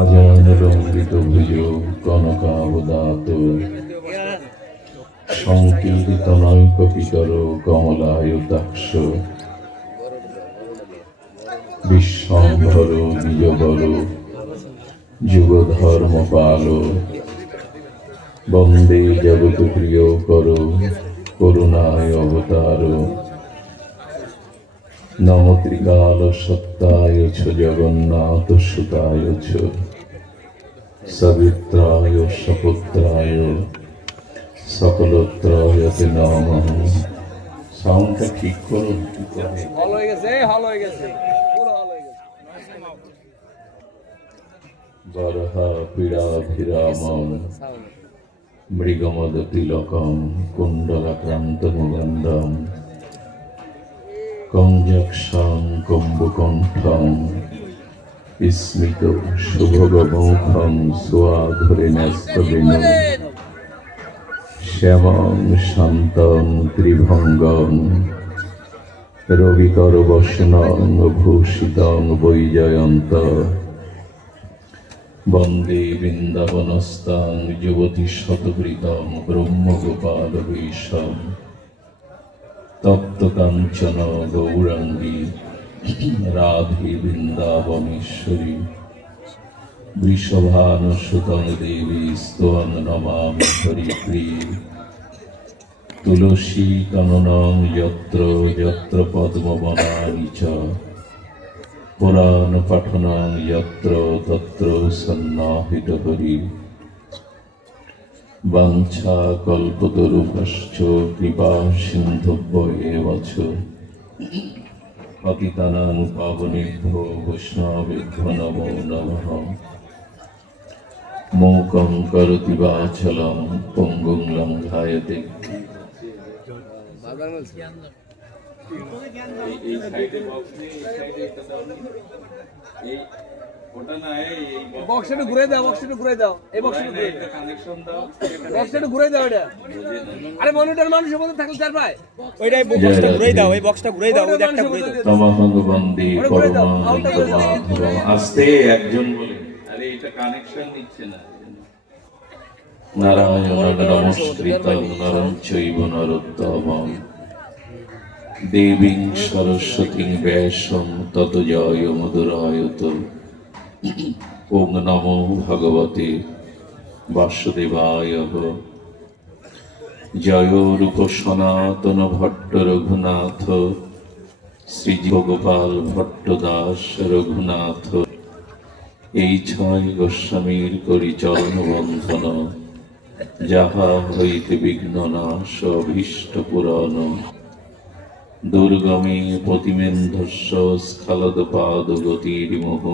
আজানুলম্বিত ভুজ কনকাবদাত সংকীর্তনৈকপিতর কমলায়তাক্ষ বিশ্বম্ভর নিজবর যুগধর্মপাল বন্দে জগৎ প্রিয় কর করুণায় অবতার নম ত্রিকাল সত্তায় ছ জগন্নাথ সুতায় ছ সবিত্রায় সপুত্রায় সকলত্রায়তে নমঃ। সাউন্ডটা ঠিক করো। ভালো হয়ে গেছে, ভালো হয়ে গেছে, পুরো ভালো হয়ে গেছে। বরহা পীড়াভিরামম মৃগমদ তিলকম কুণ্ডলাক্রান্ত মুগন্ধম কঞ্জক্ষং কম্বুকণ্ঠং স্মিত শুভগমুখং স্বাধরে ন্যস্তবেন শ্যামং শান্তং ত্রিভঙ্গং রবিকর বসনং ভূষিতং বৈজয়ন্ত বন্দে বৃন্দাবনস্তাং যুবতী শতবৃতং ব্রহ্মগোপাল বেশম তপ্ত কাঞ্চন গৌরাঙ্গী রাধে বৃন্দাবনেশ্বরী বৃষভানুসুতং দেবী স্তং নমামি হরিপ্রিয়ে তুলসী কাননং যত্র যত্র পদ্মবনানি চ পুরাণ পঠনং যত্র তত্র সন্নাহিত হরি বাঞ্ছা কল্পতরুভ্যশ্চ কৃপা সিন্ধুভ্য এব চ পতিতানাং পাবনেভ্যো বৈষ্ণবেভ্যো নমো নমঃ। মূকং করোতি বাচালং পঙ্গুং লঙ্ঘায়তে বক্সটা ঘুরে দাও, বক্সটা ঘুরে দাও, এই বক্সটা ঘুরে দাও, কানেকশন দাও, বক্সটা ঘুরে দাও এটা। আরে মনিটর মানুষের মধ্যে থাকলে চার ভাই ওইটাই বক্সটা ঘুরে দাও, এই বক্সটা ঘুরে দাও, ওই একটা ঘুরে দাও। তমহং বন্দে পরমানন্দমাধবম। আস্তে একজন বলে, আরে এটা কানেকশন নিচ্ছে না। নারায়ণ নমস্কৃতং নরং চৈব নরোত্তমং দেবীং সরস্বতীং ব্যাসং তত জয় মধুরায়ত। ওম নমো ভগবতে বাসুদেবায়। জয় রূপ সনাতন ভট্ট রঘুনাথ শ্রীজীবগোপাল ভট্ট দাস রঘুনাথ। এই ছয় গোস্বামীর করি চরণ বন্ধন, যাহা হইতে বিঘ্ন নাশ অভীষ্ট পুরাণ। দুর্গমে প্রতিমেন্ধস্য স্খলদ পাদ গতির্মোহ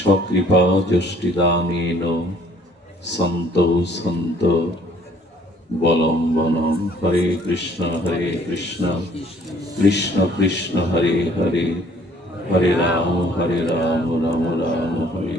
সকৃপা যষ্টিদানেন সন্ত সন্ত বলম্বনম। হরে কৃষ্ণ কৃষ্ণ কৃষ্ণ হরে হরে, হরে রাম রাম রাম হরে।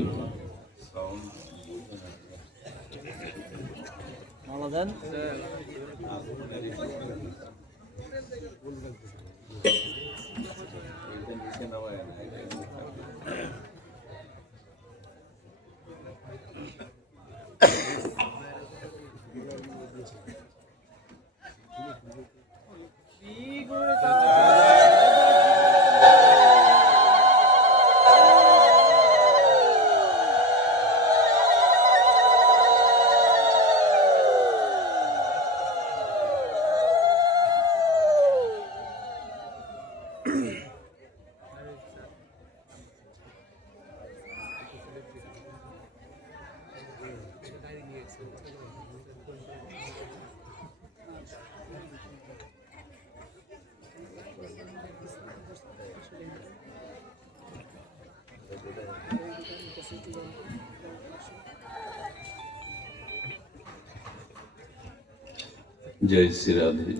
জয় শ্রী রাধে।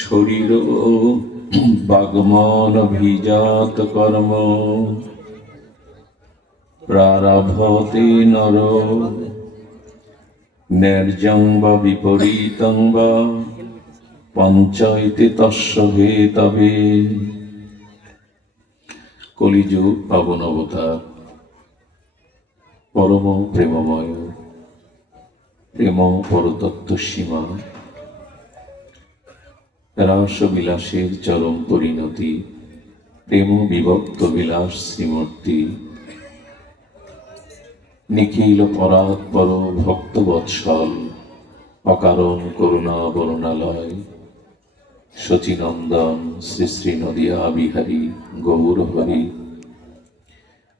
শরীর বাগমন ভিজাত কর্ম প্রারভতে নর, ন্যায্যং বা বিপরীতং বা পঞ্চায়তে তস্য হেতবে। কলিযুগ পাবন অবতার, পরম প্রেমময়, প্রেম পরতত্ত্ব সীমা, রাস বিলাসের চরম পরিণতি, প্রেম বিভক্ত বিলাস শ্রীমূর্তি, নিখিল পরাৎপর ভক্তবৎসল, অকারণ করুণা বরণালয়, শচীনন্দন শ্রী শ্রী নদিয়া বিহারী গৌর হরি,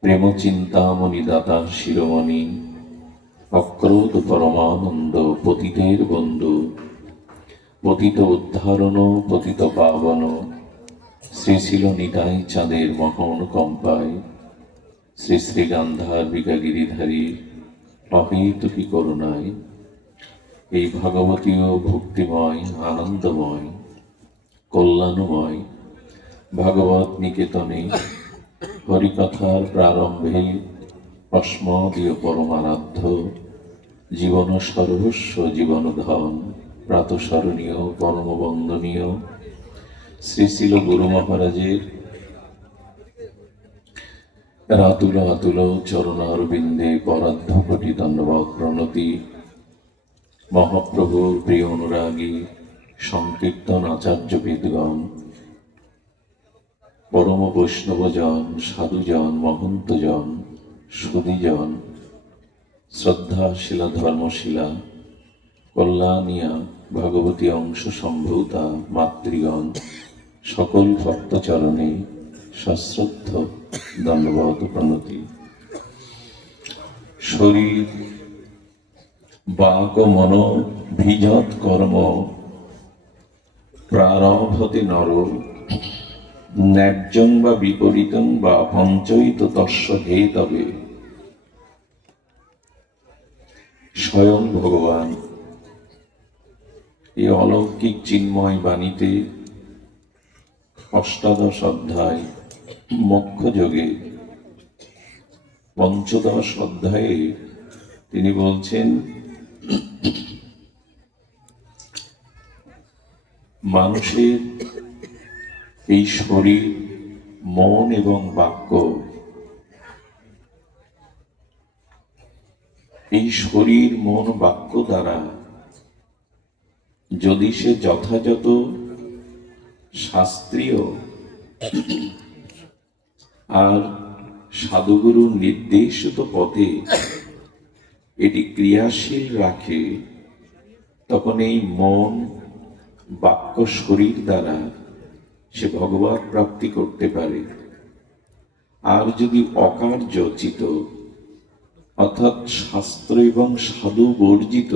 প্রেম চিন্তামণি দাতা শিরোমণি, অক্রোধ পরমানন্দ পতিতের বন্ধু, পতিত উদ্ধারণ পতিত পাবন, শ্রী ছিল নিতাই চাঁদের মহন কম্পায়, শ্রী শ্রী গান্ধার্বিকা গিরিধারী অহেতুকী করুণায়, এই ভাগবতীয় ভক্তিময় আনন্দময় কল্যাণময় ভাগবত নিকেতনে হরিকথার প্রারম্ভে অস্মদীয় পরমারাধ্য জীবন সর্বস্ব জীবন ধন প্রাতঃস্মরণীয় পরম বন্দনীয় শ্রী শিল গুরু মহারাজের রাতুল আতুল চরণারবিন্দে পরাধ্য কোটি ধন্যবাদ প্রণতি। মহাপ্রভুর প্রিয় অনুরাগী সংকীর্তন আচার্য বিদগণ, পরম বৈষ্ণবজন, সাধুজন, মহন্তজন, সুধীজন, শ্রদ্ধাশীলা ধর্মশীলা কল্যাণিয়া ভগবতী অংশ সম্ভূতা মাতৃগণ, সকল ভক্তচরণে সশ্রদ্ধ দণ্ডবত প্রণতি। শরীর বাক ও মন ভিজত কর্ম প্রারভতে নর, ন্যায্যং বা বিপরীতং বা পঞ্চৈত তস্য হে তবে। স্বয়ং ভগবান এই অলৌকিক চিন্ময় বাণীতে অষ্টাদশ অধ্যায় মোক্ষ যোগে পঞ্চদশ অধ্যায়ে তিনি বলছেন মানুষের এই শরীর, মন এবং বাক্য, এই শরীর মন বাক্য দ্বারা যদি সে যথাযথ শাস্ত্রীয় আর সাধুগুরুর নির্দেশিত পথে এটি ক্রিয়াশীল রাখে, তখন এই মন বাক্য শরীর দ্বারা সে ভগবত প্রাপ্তি করতে পারে। আর যদি অকার্যচিত অর্থাৎ শাস্ত্র এবং সাধু বর্জিত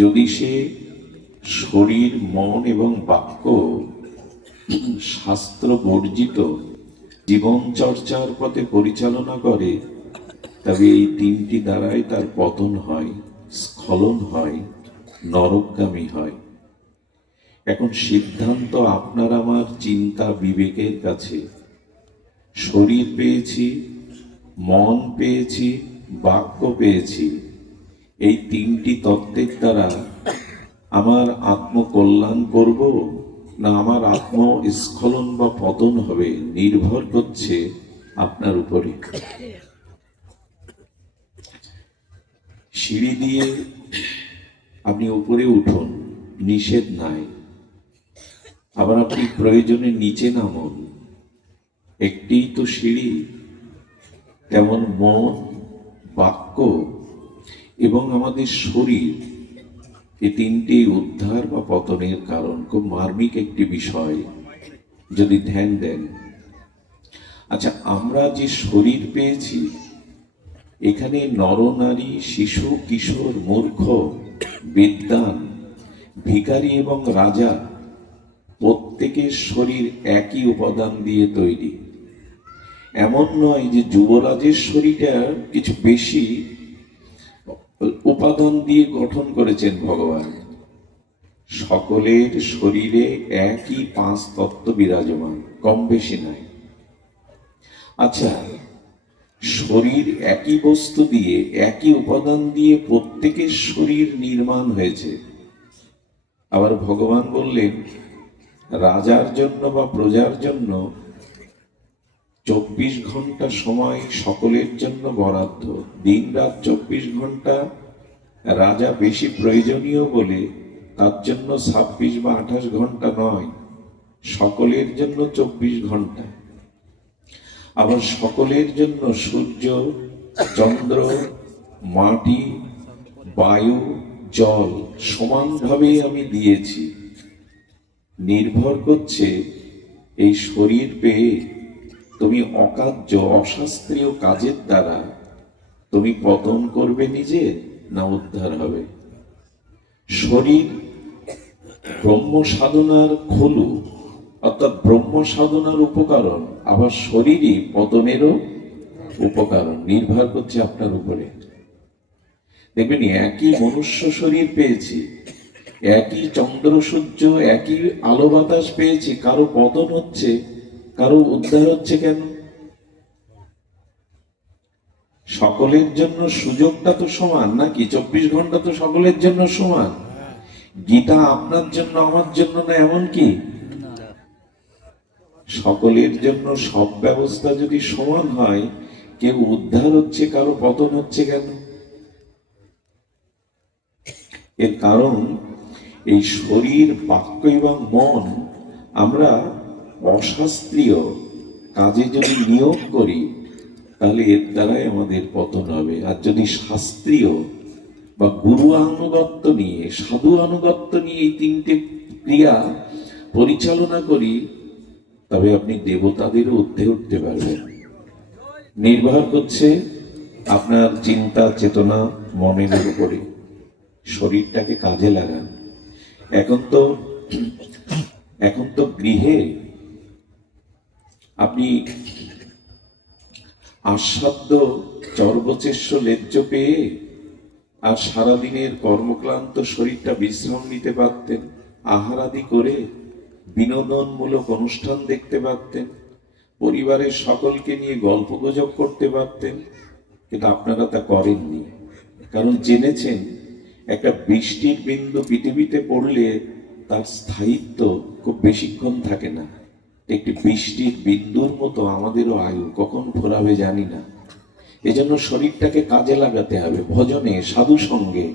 যদি সে শরীর মন এবং বাক্য শাস্ত্র বর্জিত জীবন চর্চার পথে পরিচালনা করে, তবে এই তিনটি দ্বারাই তার পতন হয়, স্খলন হয়, নরকগামী হয়। এখন সিদ্ধান্ত আপনার আমার চিন্তা বিবেকের কাছে। শরীর পেয়েছি, মন পেয়েছি, বাক্য পেয়েছি, এই তিনটি তত্ত্বের দ্বারা আমার আত্মকল্যাণ করব না আমার আত্মস্খলন বা পতন হবে, নির্ভর করছে আপনার উপরে। সিঁড়ি দিয়ে আপনি উপরে উঠুন, নিষেধ নাই, আবার আপনি প্রয়োজনে নিচে নামুন, একটি তো সিঁড়ি। তেমন মন, বাক্য এবং আমাদের শরীর, এই তিনটি উদ্ধার বা পতনের কারণ। খুব মার্মিক একটি বিষয় যদি ধ্যান দেন। আচ্ছা, আমরা যে শরীর পেয়েছি, এখানে নরনারী, শিশু, কিশোর, মূর্খ, বিদ্বান, ভিখারি এবং রাজা প্রত্যেকের শরীর একই উপাদান দিয়ে তৈরি। এমন নয় যে যুবরাজের শরীরটা কিছু বেশি উপাদান দিয়ে গঠন করেছেন ভগবান। সকলের শরীরে একই 5 তত্ত্ব বিরাজমান, কম বেশি নাই। আচ্ছা, শরীর একই বস্তু দিয়ে, একই উপাদান দিয়ে প্রত্যেকের শরীর নির্মাণ হয়েছে। আবার ভগবান বললেন রাজার জন্য বা প্রজার জন্য 24 ঘন্টা সময় সকলের জন্য বরাদ্দ। দিন রাত 24 ঘন্টা রাজা বেশি প্রয়োজনীয় বলে তার জন্য 26 বা 28 ঘন্টা নয়, সকলের জন্য 24 ঘন্টা। আবার সকলের জন্য সূর্য, চন্দ্র, মাটি, বায়ু, জল সমানভাবে আমি দিয়েছি। নির্ভর করছে এই শরীর পেয়ে তুমি অকার্য অশাস্ত্রীয় কাজের দ্বারা তুমি পতন করবে নিজে, না উদ্ধার হবে। শরীর ব্রহ্ম সাধনার খলু, অর্থাৎ ব্রহ্ম সাধনার উপকরণ, আবার শরীরই পতনেরও উপকরণ। নির্ভর করছে আপনার উপরে। দেখবেন একই মনুষ্য শরীর পেয়েছি, একই চন্দ্র সূর্য, একই আলো বাতাস পেয়েছি, কারো পতন হচ্ছে, কারো উদ্ধার হচ্ছে। কেন? সকলের জন্য সুযোগটা তো সমান নাকি? 24 ঘন্টা তো সকলের জন্য সমান। গীতা আপনার জন্য আমার জন্য না, এমন কি? সকলের জন্য সব ব্যবস্থা যদি সমান হয়, কেউ উদ্ধার হচ্ছে, কারো পতন হচ্ছে কেন? এর কারণ এই শরীর, বাক্য এবং মন আমরা অশাস্ত্রীয় কাজে যদি নিয়োগ করি, তাহলে এর দ্বারাই আমাদের পতন হবে। আর যদি শাস্ত্রীয় বা গুরু আনুগত্য নিয়ে, সাধু আনুগত্য নিয়ে এই তিনটে ক্রিয়া পরিচালনা করি, তবে আপনি দেবতাদেরও ঊর্ধ্বে উঠতে পারবেন। নির্ভর করছে আপনার চিন্তা, চেতনা, মনের উপরে। শরীরটাকে কাজে লাগান। এখন তো গৃহে আপনি আস্বাদ্য চর্বচেষ্য লেজ্জ পেয়ে আর সারাদিনের কর্মক্লান্ত শরীরটা বিশ্রাম নিতে পারতেন, আহারাদি করে বিনোদনমূলক অনুষ্ঠান দেখতে পারতেন, পরিবারের সকলকে নিয়ে গল্প গুজব করতে পারতেন। কিন্তু আপনারা তা করেননি, কারণ জেনেছেন একটা বৃষ্টির বিন্দু পৃথিবীতে পড়লে তার স্থায়িত্ব খুব বেশিক্ষণ থাকে না। একটি বৃষ্টির বিন্দুর মতো আমাদেরও আয়ু, কখন ফুরাবে জানি না। এজন্য শরীরটাকে কাজে লাগাতে হবে, ভজনে, সাধু সঙ্গে।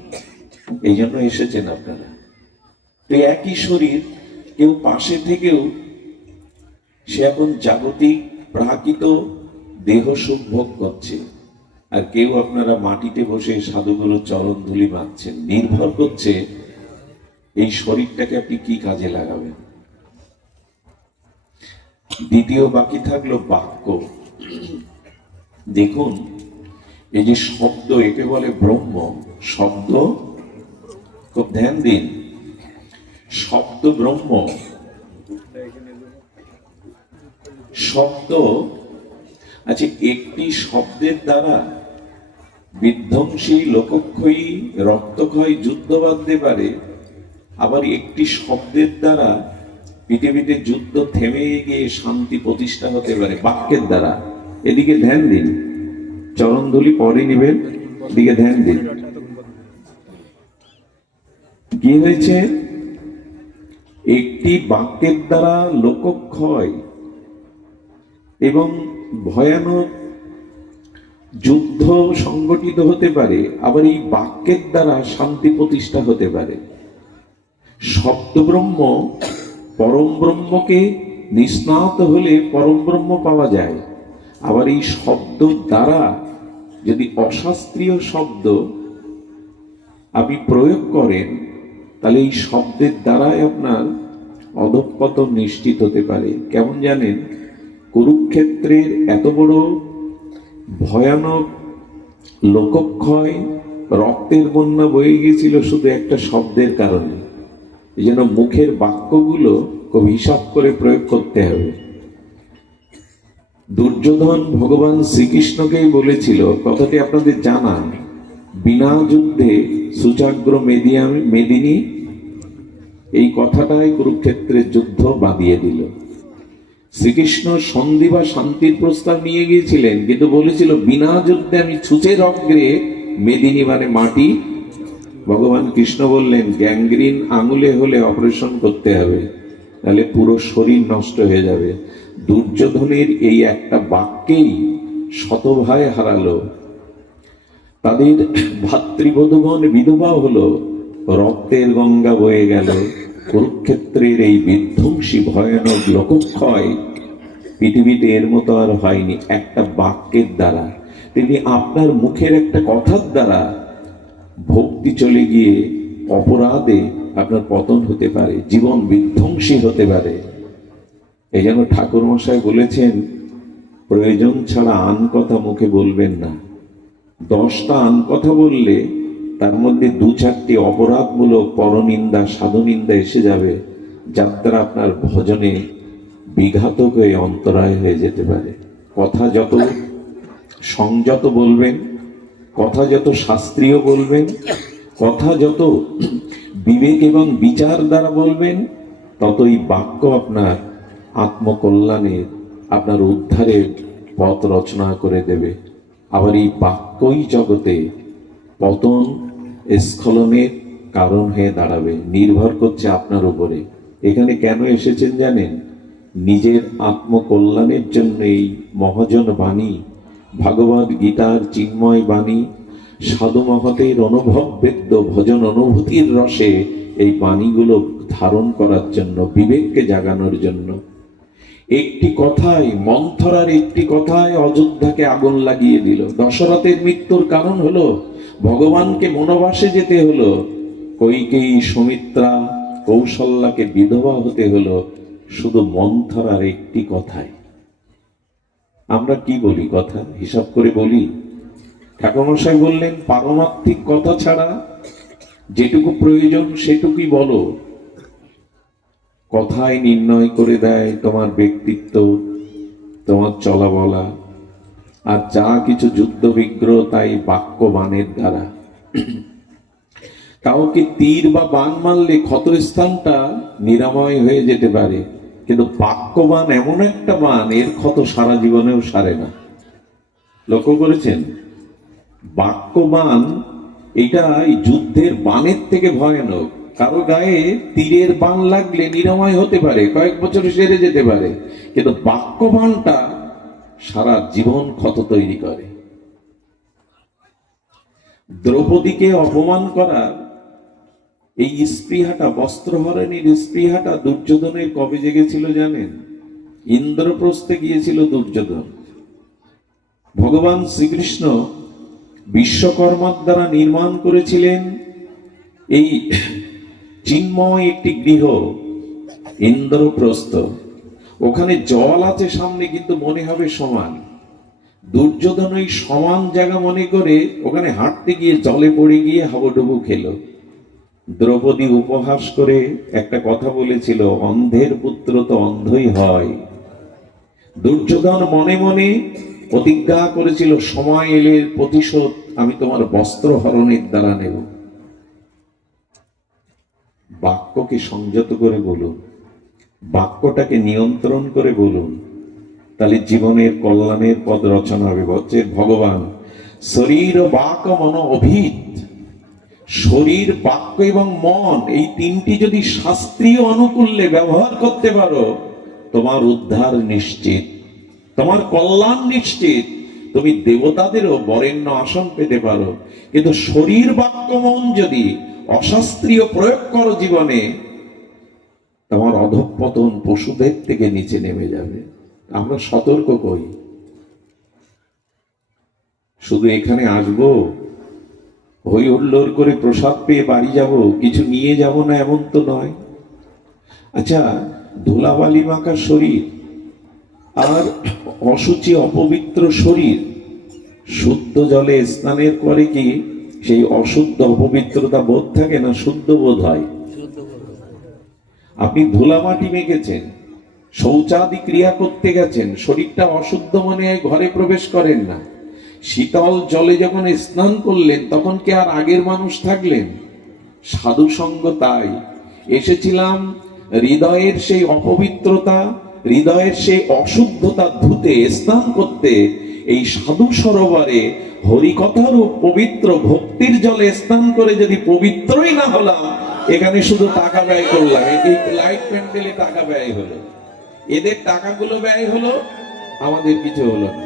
এই জন্য এসেছেন আপনারা। তো একই শরীর, কেউ পাশে থেকেও সে এখন জাগতিক প্রাকৃত দেহ সুখ ভোগ করছে, আর কেউ আপনারা মাটিতে বসে সাধুগুলো চরণ ধুলি মাখছেন। নির্ভর করছে এই শরীরটাকে আপনি কি কাজে লাগাবেন। দ্বিতীয় বাকি থাকলো বাক্য। দেখুন, এই যে শব্দ, একে বলে ব্রহ্ম। শব্দ, খুব ধ্যান দিন, শব্দ ব্রহ্ম। শব্দ, আচ্ছা, একটি শব্দের দ্বারা বিধ্বংসী, লোকক্ষয়ী, রক্তক্ষয়, যুদ্ধ বাঁধতে পারে। আবার একটি শব্দের দ্বারা পৃথিবীতে যুদ্ধ থেমে গিয়ে শান্তি প্রতিষ্ঠা হতে পারে, বাক্যের দ্বারা। এদিকে ধ্যান দিন, চরণধুলি পরে নিবেন, এদিকে ধ্যান দিন। কি হয়েছে? একটি বাক্যের দ্বারা লোকক্ষয় এবং ভয়ানক যুদ্ধ সংগঠিত হতে পারে, আবার এই বাক্যের দ্বারা শান্তি প্রতিষ্ঠা হতে পারে। শব্দ ব্রহ্ম, পরম ব্রহ্মকে নিস্নাত হলে পরম ব্রহ্ম পাওয়া যায়। আবার এই শব্দ দ্বারা যদি অশাস্ত্রীয় শব্দ আপনি প্রয়োগ করেন, তাহলে এই শব্দের দ্বারাই আপনার অধঃপতন নিশ্চিত হতে পারে। কেমন জানেন? কুরুক্ষেত্রের এত বড় ভয়ানক লোকক্ষয়, রক্তের বন্যা বয়ে গিয়েছিল শুধু একটা শব্দের কারণে। এই জন্য মুখের বাক্যগুলো খুব হিসাব করে প্রয়োগ করতে হবে। দুর্যোধন ভগবান শ্রীকৃষ্ণকেই বলেছিল, কথাটি আপনাদের জানা, বিনা যুদ্ধে সুচাগ্র মেদিনী। এই কথাটাই কুরুক্ষেত্রের যুদ্ধ বাঁধিয়ে দিল। শ্রীকৃষ্ণ সন্ধি বা শান্তির প্রস্তাব নিয়ে গিয়েছিলেন, কিন্তু বলেছিল বিনা যুদ্ধে আমি ছুঁচের অগ্রে মেদিনী, মানে মাটি। ভগবান কৃষ্ণ বললেন, গ্যাংগ্রিন আঙুলে হলে অপারেশন করতে হবে, তাহলে পুরো শরীর নষ্ট হয়ে যাবে। দুর্যোধনের এই একটা বাক্যেই শতভাই হারালো, তাদের ভাতৃবধূগণ বিধবা হলো, রক্তের গঙ্গা বয়ে গেল। কুরুক্ষেত্রের এই বিধ্বংসী ভয়ানক লোকক্ষয় পৃথিবীতে এর মতো আর হয়নি একটা বাক্যের দ্বারা। তিনি আপনার মুখের একটা কথার দ্বারা ভক্তি চলে গিয়ে অপরাধে আপনার পতন হতে পারে, জীবন বিধ্বংসী হতে পারে। এই জন্য ঠাকুর মশাই বলেছেন, প্রয়োজন ছাড়া আন কথা মুখে বলবেন না। 10টা আন কথা বললে তার মধ্যে 2-4টি অপরাধমূলক পরনিন্দা সাধুনিন্দা এসে যাবে, যার দ্বারা আপনার ভজনে বিঘাতক হয়ে অন্তরায় হয়ে যেতে পারে। কথা যত সংযত বলবেন, কথা যত শাস্ত্রীয় বলবেন, কথা যত বিবেক এবং বিচার দ্বারা বলবেন, ততই বাক্য আপনার আত্মকল্যাণের, আপনার উদ্ধারের পথ রচনা করে দেবে। আবার এই বাক্যই জগতে পতন স্খলনের কারণ হয়ে দাঁড়াবে। নির্ভর করছে আপনার উপরে। এখানে কেন এসেছেন জানেন? নিজের আত্মকল্যাণের জন্য এই মহাজন বাণী, ভাগবত গীতার চিন্ময় বাণী, সাধু মহতের অনুভব বেদ্য ভজন অনুভূতির রসে এই বাণীগুলো ধারণ করার জন্য, বিবেককে জাগানোর জন্য। একটি কথায়, মন্থরার একটি কথায় অযোধ্যাকে আগুন লাগিয়ে দিল। দশরথের মৃত্যুর কারণ হলো ভগবানকে বনবাসে যেতে হলো, কইকেয়ী সুমিত্রা কৌশল্যাকে বিধবা হতে হলো শুধু মন্থরার একটি কথায়। আমরা কি বলি কথা? হিসাব করে বলি? ঠাকুরমশাই বললেন, পারমার্থিক কথা ছাড়া যেটুকু প্রয়োজন সেটুকুই বলো। কথাই নির্ণয় করে দেয় তোমার ব্যক্তিত্ব, তোমার চলা বলা, আর যা কিছু যুদ্ধ বিগ্রহ তাই বাক্য বাণের দ্বারা। কাউকে তীর বা বাণ মারলে ক্ষতস্থানটা নিরাময় হয়ে যেতে পারে, কিন্তু বাক্যবান এমন একটা বাণ, এর ক্ষত সারা জীবনেও সারে না। লক্ষ্য করেছেন? বাক্যবান এটা এই যুদ্ধের বাণের থেকে ভয়ানক। কারো গায়ে তীরের বাণ লাগলে নিরাময় হতে পারে, কয়েক বছরে সেরে যেতে পারে, কিন্তু বাক্যবাণটা সারা জীবন ক্ষত তৈরি করে। দ্রৌপদীকে অপমান করার এই স্পৃহাটা, বস্ত্রহরণীর স্পৃহাটা দুর্যোধনের কবে জেগেছিল জানেন? ইন্দ্রপ্রস্থে গিয়েছিল দুর্যোধন। ভগবান শ্রীকৃষ্ণ বিশ্বকর্মার দ্বারা নির্মাণ করেছিলেন এই চিন্ময় একটি গৃহ, ইন্দ্রপ্রস্থ। ওখানে জল আছে সামনে, কিন্তু মনে হবে সমান। দুর্যোধন ওই সমান জায়গা মনে করে ওখানে হাঁটতে গিয়ে জলে পড়ে গিয়ে হাবুডুবু খেল। দ্রৌপদী উপহাস করে একটা কথা বলেছিল, অন্ধের পুত্র তো অন্ধই হয়। দুর্যোধন মনে মনে প্রতিজ্ঞা করেছিল, সময় এলে প্রতিশোধ আমি তোমার বস্ত্র হরণের দ্বারা নেব। বাক্যকে সংযত করে বলুন, বাক্যটাকে নিয়ন্ত্রণ করে বলুন, তাহলে জীবনের কল্যাণের পথ রচনা হবে। হচ্ছে ভগবান শরীর বাক মন অভিত, শরীর বাক্য এবং মন এই তিনটি যদি শাস্ত্রীয় অনুকূল্যে ব্যবহার করতে পারো, তোমার উদ্ধার নিশ্চিত, তোমার কল্যাণ নিশ্চিত। তুমি দেবতাদেরও বরেণ্য আসন পেতে পারো। কিন্তু শরীর বাক্য মন যদি অশাস্ত্রীয় প্রয়োগ করো জীবনে, তোমার অধঃপতন পশুদের থেকে নিচে নেমে যাবে। আমরা সতর্ক করি। শুধু এখানে আসবো, হই হুল্লোড় করে প্রসাদ পেয়ে বাড়ি যাব, কিছু নিয়ে যাব না এমন তো নয়। আচ্ছা, ধুলাবালি মাখা শরীর আর অসুচি অপবিত্র শরীর শুদ্ধ জলে স্নানের পরে কি সেই অশুদ্ধ অপবিত্রতা বোধ থাকে না শুদ্ধ বোধ হয়? আপনি ধুলা মাটি মেখেছেন, শৌচাদি ক্রিয়া করতে গেছেন, শরীরটা অশুদ্ধ মনে হয় ঘরে প্রবেশ করেন না। শীতল জলে যখন স্নান করলেন তখন কি আর আগের মানুষ থাকলেন? সাধু সঙ্গ তাই। এসেছিলাম হৃদয়ের সেই অপবিত্রতা, হৃদয়ের সেই অশুদ্ধতা ধুতে, স্নান করতে। এই সাধু সরোবরে হরিকথার পবিত্র ভক্তির জলে স্নান করে যদি পবিত্রই না হলাম, এখানে শুধু টাকা ব্যয় করলাম, এই লাইট প্যান্ডেলে টাকা ব্যয় হলো। এদের টাকাগুলো ব্যয় হলো, আমাদের কিছু হলো না।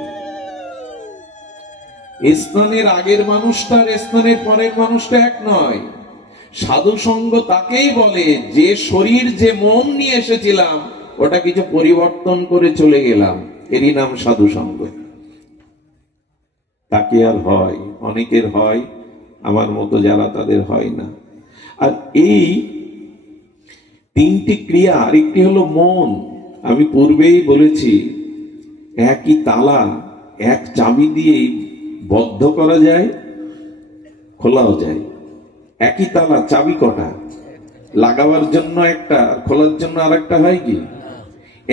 স্নানের আগের মানুষটা আর স্নানের পরের মানুষটা এক নয়। সাধু সঙ্গ তাকেই বলে যে শরীর যে মন নিয়ে এসেছিলাম ওটা কিছু পরিবর্তন করে চলে গেলাম, এরই নাম সাধু সঙ্গ। তাকে আর হয়, অনেকের হয়, আমার মতো যারা তাদের হয় না। আর এই তিনটি ক্রিয়া, আরেকটি হলো মন। আমি পূর্বেই বলেছি একই তালা এক চাবি দিয়ে বদ্ধ করা যায়, খোলাও যায়। একই তালা চাবি কটা, লাগাবার জন্য একটা, খোলার জন্য আরেকটা হয় কি?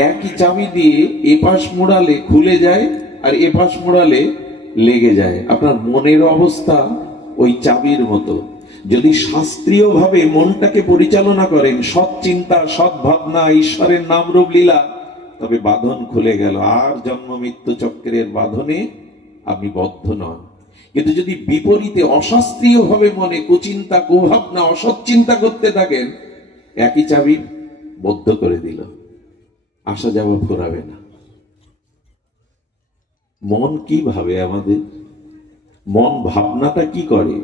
একই চাবি দিয়ে এপাশ মোড়ালে খুলে যায় আর এপাশ মোড়ালে লেগে যায়। আপনার মনের অবস্থা ওই চাবির মতো। যদি শাস্ত্রীয় ভাবে মনটাকে পরিচালনা করেন, সৎ চিন্তা, সৎ ভাবনা, ঈশ্বরের নাম রূপ লীলা, তবে বাঁধন খুলে গেল, আর জন্ম মৃত্যু চক্রের বাঁধনে আপনি বদ্ধ নন। কিন্তু যদি বিপরীতে অশাস্ত্রীয় ভাবে মনে কুচিন্তা, কুভাবনা, অসৎ চিন্তা করতে থাকেন, একই চাবি বদ্ধ করে দিল, আসা যাওয়া ফুরাবে না। মন কি ভাবে আমাদের? মন ভাবনাটা কি করে?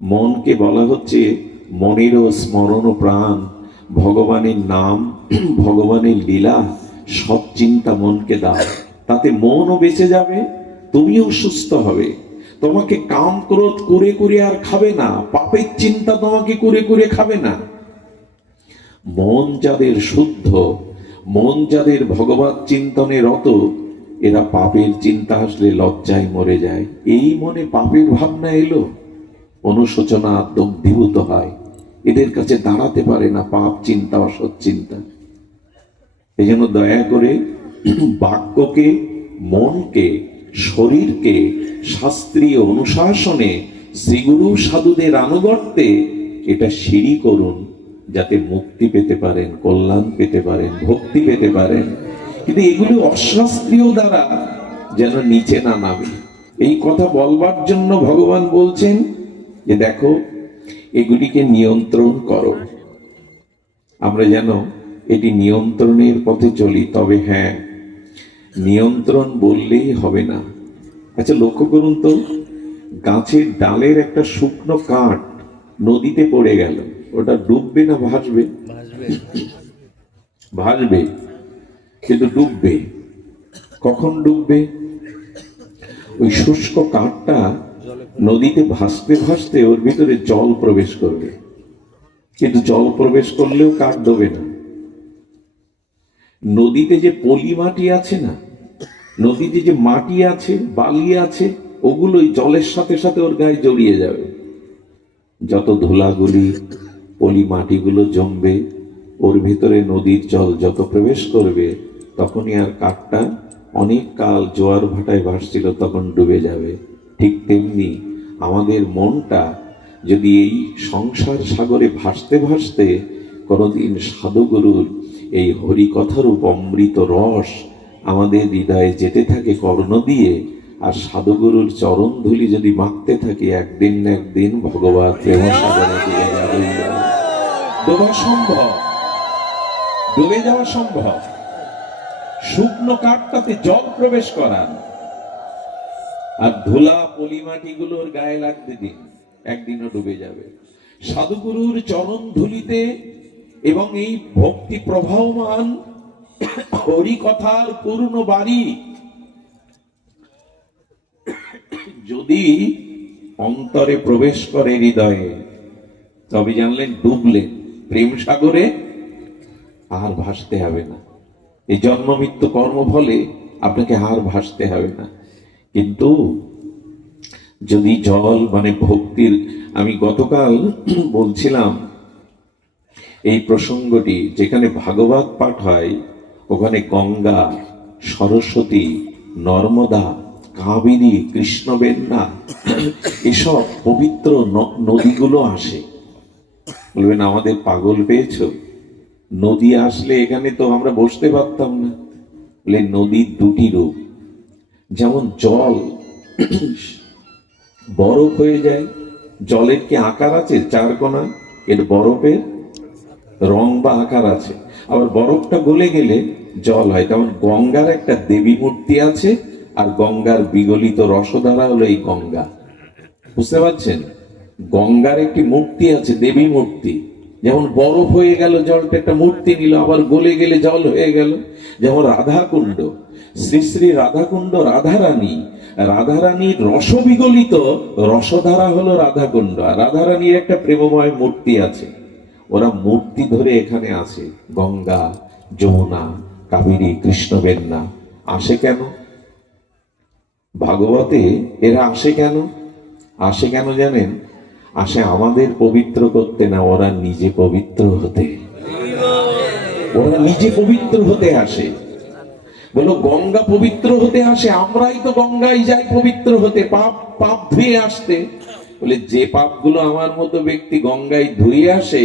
মনকে বলা হচ্ছে মনেরও স্মরণ প্রাণ, ভগবানের নাম, ভগবানের লীলা, সৎ চিন্তা মনকে দাও, তাতে মনও বেঁচে যাবে, তুমিও সুস্থ হবে। তোমাকে কাম ক্রোধ করে করে আর খাবে না, পাপের চিন্তা তোমাকে করে করে খাবে না। মন যাদের শুদ্ধ, মন যাদের ভগবত চিন্তনে রত, এরা পাপের চিন্তা আসলে লজ্জায় মরে যায়। এই মনে পাপের ভাবনা এলো, অনুশোচনা দগ্ধীভূত হয়, এদের কাছে দাঁড়াতে পারে না পাপ চিন্তা, অসৎ চিন্তা। এই জন্য দয়া করে বাক্যকে, মনকে, শরীরকে শাস্ত্রীয় অনুশাসনে, শ্রীগুরু সাধুদের আনুগত্যে এটা সিঁড়ি করুন, যাতে মুক্তি পেতে পারেন, কল্যাণ পেতে পারেন, ভক্তি পেতে পারেন। কিন্তু এগুলো অশাস্ত্রীয় দ্বারা যেন নিচে না নামে, এই কথা বলবার জন্য ভগবান বলছেন যে দেখো এগুলিকে নিয়ন্ত্রণ করো। আমরা যেন এটি নিয়ন্ত্রণের পথে চলি। তবে হ্যাঁ, নিয়ন্ত্রণ বললেই হবে না। আচ্ছা লক্ষ্য করুন তো, গাছের ডালের একটা শুকনো কাঠ নদীতে পড়ে গেল, ওটা ডুববে না ভাসবে? ভাসবে, কিন্তু ডুববে। কখন ডুববে? ওই শুষ্ক কাঠটা নদীতে ভাসতে ভাসতে ওর ভিতরে জল প্রবেশ করবে, কিন্তু জল প্রবেশ করলেও কাঠ ডোবে না। নদীতে যে পলি মাটি আছে না, নদীতে যে মাটি আছে, বালি আছে, ওগুলোই জলের সাথে সাথে ওর গায়ে জড়িয়ে যাবে। যত ধুলাগুলি, পলি মাটিগুলো জমবে, ওর ভিতরে নদীর জল যত প্রবেশ করবে, তখনই আর কাঠটা অনেক কাল জোয়ার ভাটায় ভাসছিল তখন ডুবে যাবে। ঠিক তেমনি আমাদের মনটা যদি এই সংসার সাগরে ভাসতে ভাসতে কোনোদিন সাধুগুরুর এই হরিকথারূপ অমৃত রস আমাদের হৃদয়ে যেতে থাকে কর্ণ দিয়ে, আর সাধুগুরুর চরণ ধুলি যদি মাখতে থাকে, একদিন না একদিন ভগবান প্রেম সাগরে ডুবে যাবে। ডোবা সম্ভব, ডুবে যাওয়া সম্ভব। শুকনো কাঠটাতে জল প্রবেশ করান, আর ধুলা পলিমাটিগুলোর গায়ে লাগতে দিন, একদিনও ডুবে যাবে। সাধুগুরুর চরণ ধুলিতে এবং এই ভক্তি প্রবাহমান হরি কথার পূর্ণ বাড়ি যদি অন্তরে প্রবেশ করে হৃদয়ে, তবে জানলেন ডুবলেন প্রেম সাগরে, আর ভাসতে হবে না। এই জন্ম মৃত্যু কর্মফলে আপনাকে আর ভাসতে হবে না। কিন্তু যদি জল মানে ভক্তির, আমি গতকাল বলছিলাম এই প্রসঙ্গটি, যেখানে ভাগবত পাঠ হয় ওখানে গঙ্গা, সরস্বতী, নর্মদা, কাবেরী, কৃষ্ণবেন্না, এসব পবিত্র নদীগুলো আসে। বলবেন আমাদের পাগল পেয়েছো, নদী আসলে এখানে তো আমরা বসতে পারতাম না। বলে নদীর দুটি রূপ, যেমন জল বরফ হয়ে যায়, জলের কি আকার আছে চার কোনা? এর বরফের রং বা আকার আছে। আবার বরফটা গলে গেলে জল হয়। তেমন গঙ্গার একটা দেবী মূর্তি আছে, আর গঙ্গার বিগলিত রসধারা হলো এই গঙ্গা। বুঝতে পারছেন? গঙ্গার একটি মূর্তি আছে, দেবী মূর্তি। যেমন বরফ হয়ে গেল, জলটা একটা মূর্তি নিল, আবার গলে গেলে জল হয়ে গেল। যেমন রাধাকুণ্ড, শ্রী শ্রী রাধাকুণ্ড, রাধারানী, রাধারানীর রসবিগলিত রসধারা হলো রাধাকুণ্ড। আর রাধারানীর একটা প্রেমময় মূর্তি আছে। ওরা মূর্তি ধরে এখানে আছে। গঙ্গা, যমুনা, কাবেরী, কৃষ্ণবেন্না আসে কেন? ভাগবতে এরা আসে কেন? আসে কেন জানেন? আসে আমাদের পবিত্র করতে না, ওরা নিজে পবিত্র হতে। ওরা নিজে পবিত্র হতে আসে। বলো গঙ্গা পবিত্র হতে আসে, আমরাই তো গঙ্গায় যাই পবিত্র হতে, পাপ পাপ ধুয়ে আসতে। বলে যে পাপগুলো আমার মতো ব্যক্তি গঙ্গায় ধুয়ে আসে,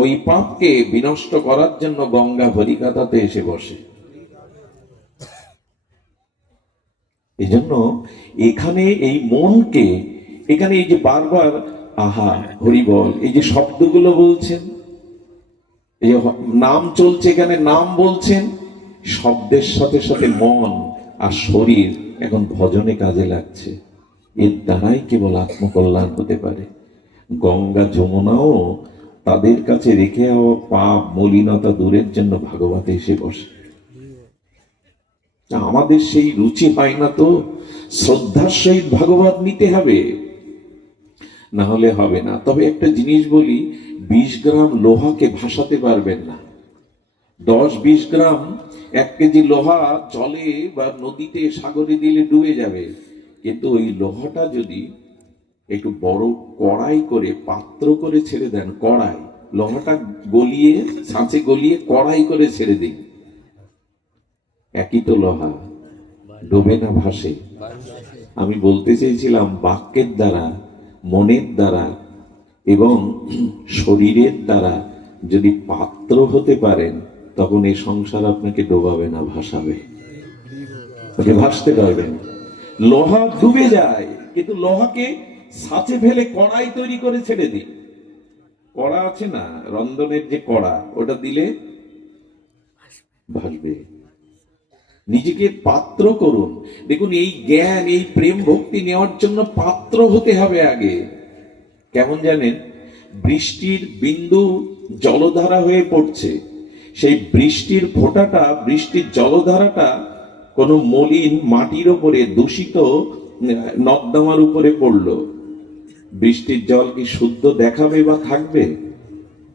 ওই পাপকে বিনষ্ট করার জন্য গঙ্গা হরিকাথাতে এসে বসে। এই জন্য এখানে এই মনকে, এখানে এই যে বারবার আহা হরি বল, এই যে শব্দগুলো বলছেন, এই যে নাম চলছে, এখানে নাম বলছেন, শব্দের সাথে সাথে মন আর শরীর এখন ভজনে কাজে লাগছে। এর দ্বারাই কেবল আত্মকল্যাণ হতে পারে। গঙ্গা যমুনাও তাদের কাছে রেখে হওয়া পাপ মলিনতা দূরের জন্য ভাগবতে এসে বসে। আমাদের সেই রুচি হয় না তো, শ্রদ্ধার সহিত ভাগবত নিতে হবে, না হলে হবে না। তবে একটা জিনিস বলি, 20 গ্রাম লোহাকে ভাসাতে পারবেন না। 10-20 গ্রাম 1 কেজি লোহা জলে বা নদীতে সাগরে দিলে ডুবে যাবে। কিন্তু ওই লোহাটা যদি একটু বড় কড়াই করে পাত্র করে ছেড়ে দেন, কড়াই, লোহাটা গলিয়ে ছাঁচে গলিয়ে কড়াই করে ছেড়ে দিন, একই তো লোহা, ডোবে না, ভাসে। আমি বলতে চেয়েছিলাম বাক্যের দ্বারা, মনের দ্বারা এবং শরীরের দ্বারা যদি পাত্র হতে পারেন, তখন এই সংসার আপনাকে ডোবাবে না, ভাসাবে। ভাসতে পারবেন। লোহা ডুবে যায়, কিন্তু লোহাকে ছাঁচে ফেলে কড়াই তৈরি করে ছেড়ে দিই। কড়া আছে না, রন্ধনের যে কড়া, ওটা দিলে ভাসবে। নিজেকে পাত্র করুন। দেখুন, এই জ্ঞান, এই প্রেম ভক্তি নেওয়ার জন্য পাত্র হতে হবে আগে। কেমন জানেন? বৃষ্টির বিন্দু জলধারা হয়ে পড়ছে, সেই বৃষ্টির ফোঁটাটা, বৃষ্টির জলধারাটা কোনো মলিন মাটির উপরে, দূষিত নর্দমার উপরে পড়লো। বৃষ্টির জল কি শুদ্ধ দেখাবে বা থাকবে?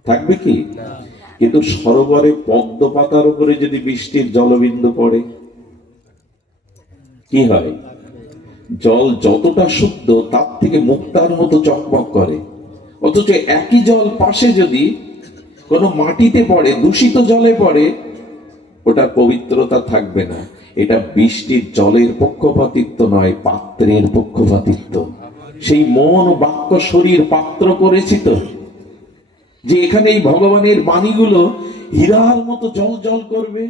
থাকবে কি? কিন্তু সরোবরে পদ্ম পাতার উপরে যদি বৃষ্টির জলবিন্দু পড়ে, কি হয়? জল যতটা শুদ্ধ তার থেকে মুক্তার মতো চকমক করে। অথচ একই জল পাশে যদি কোনো মাটিতে পড়ে, দূষিত জলে পড়ে, ওটার পবিত্রতা থাকবে না। এটা বৃষ্টির জলের পক্ষপাতিত্ব নয়, পাত্রের পক্ষপাতিত্ব। সেই মন, বাক্য, শরীর পাত্র করেছি তো, যে এখানে এই ভগবানের বাণীগুলো হীরার মতো জল জল করবে।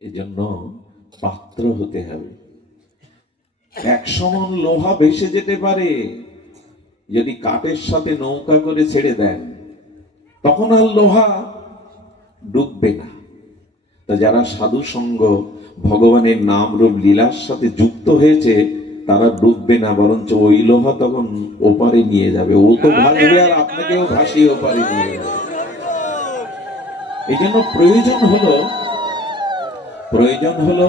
এজন্য পাত্র হতে হবে। 100 মণ লোহা ভেসে যেতে পারে যদি কাঠের সাথে নৌকা করে ছেড়ে দেন, তখন আর লোহা ডুববে না। তা যারা সাধু সঙ্গ, ভগবানের নাম রূপ লীলার সাথে যুক্ত হয়েছে, তারা ডুববে না, বরঞ্চ ওই লোহা তখন ওপারে নিয়ে যাবে। ও তো ভাসবে আর আপনাকেও ভাসিয়ে ওপারে নিয়ে যাবে। এই জন্য প্রয়োজন হলো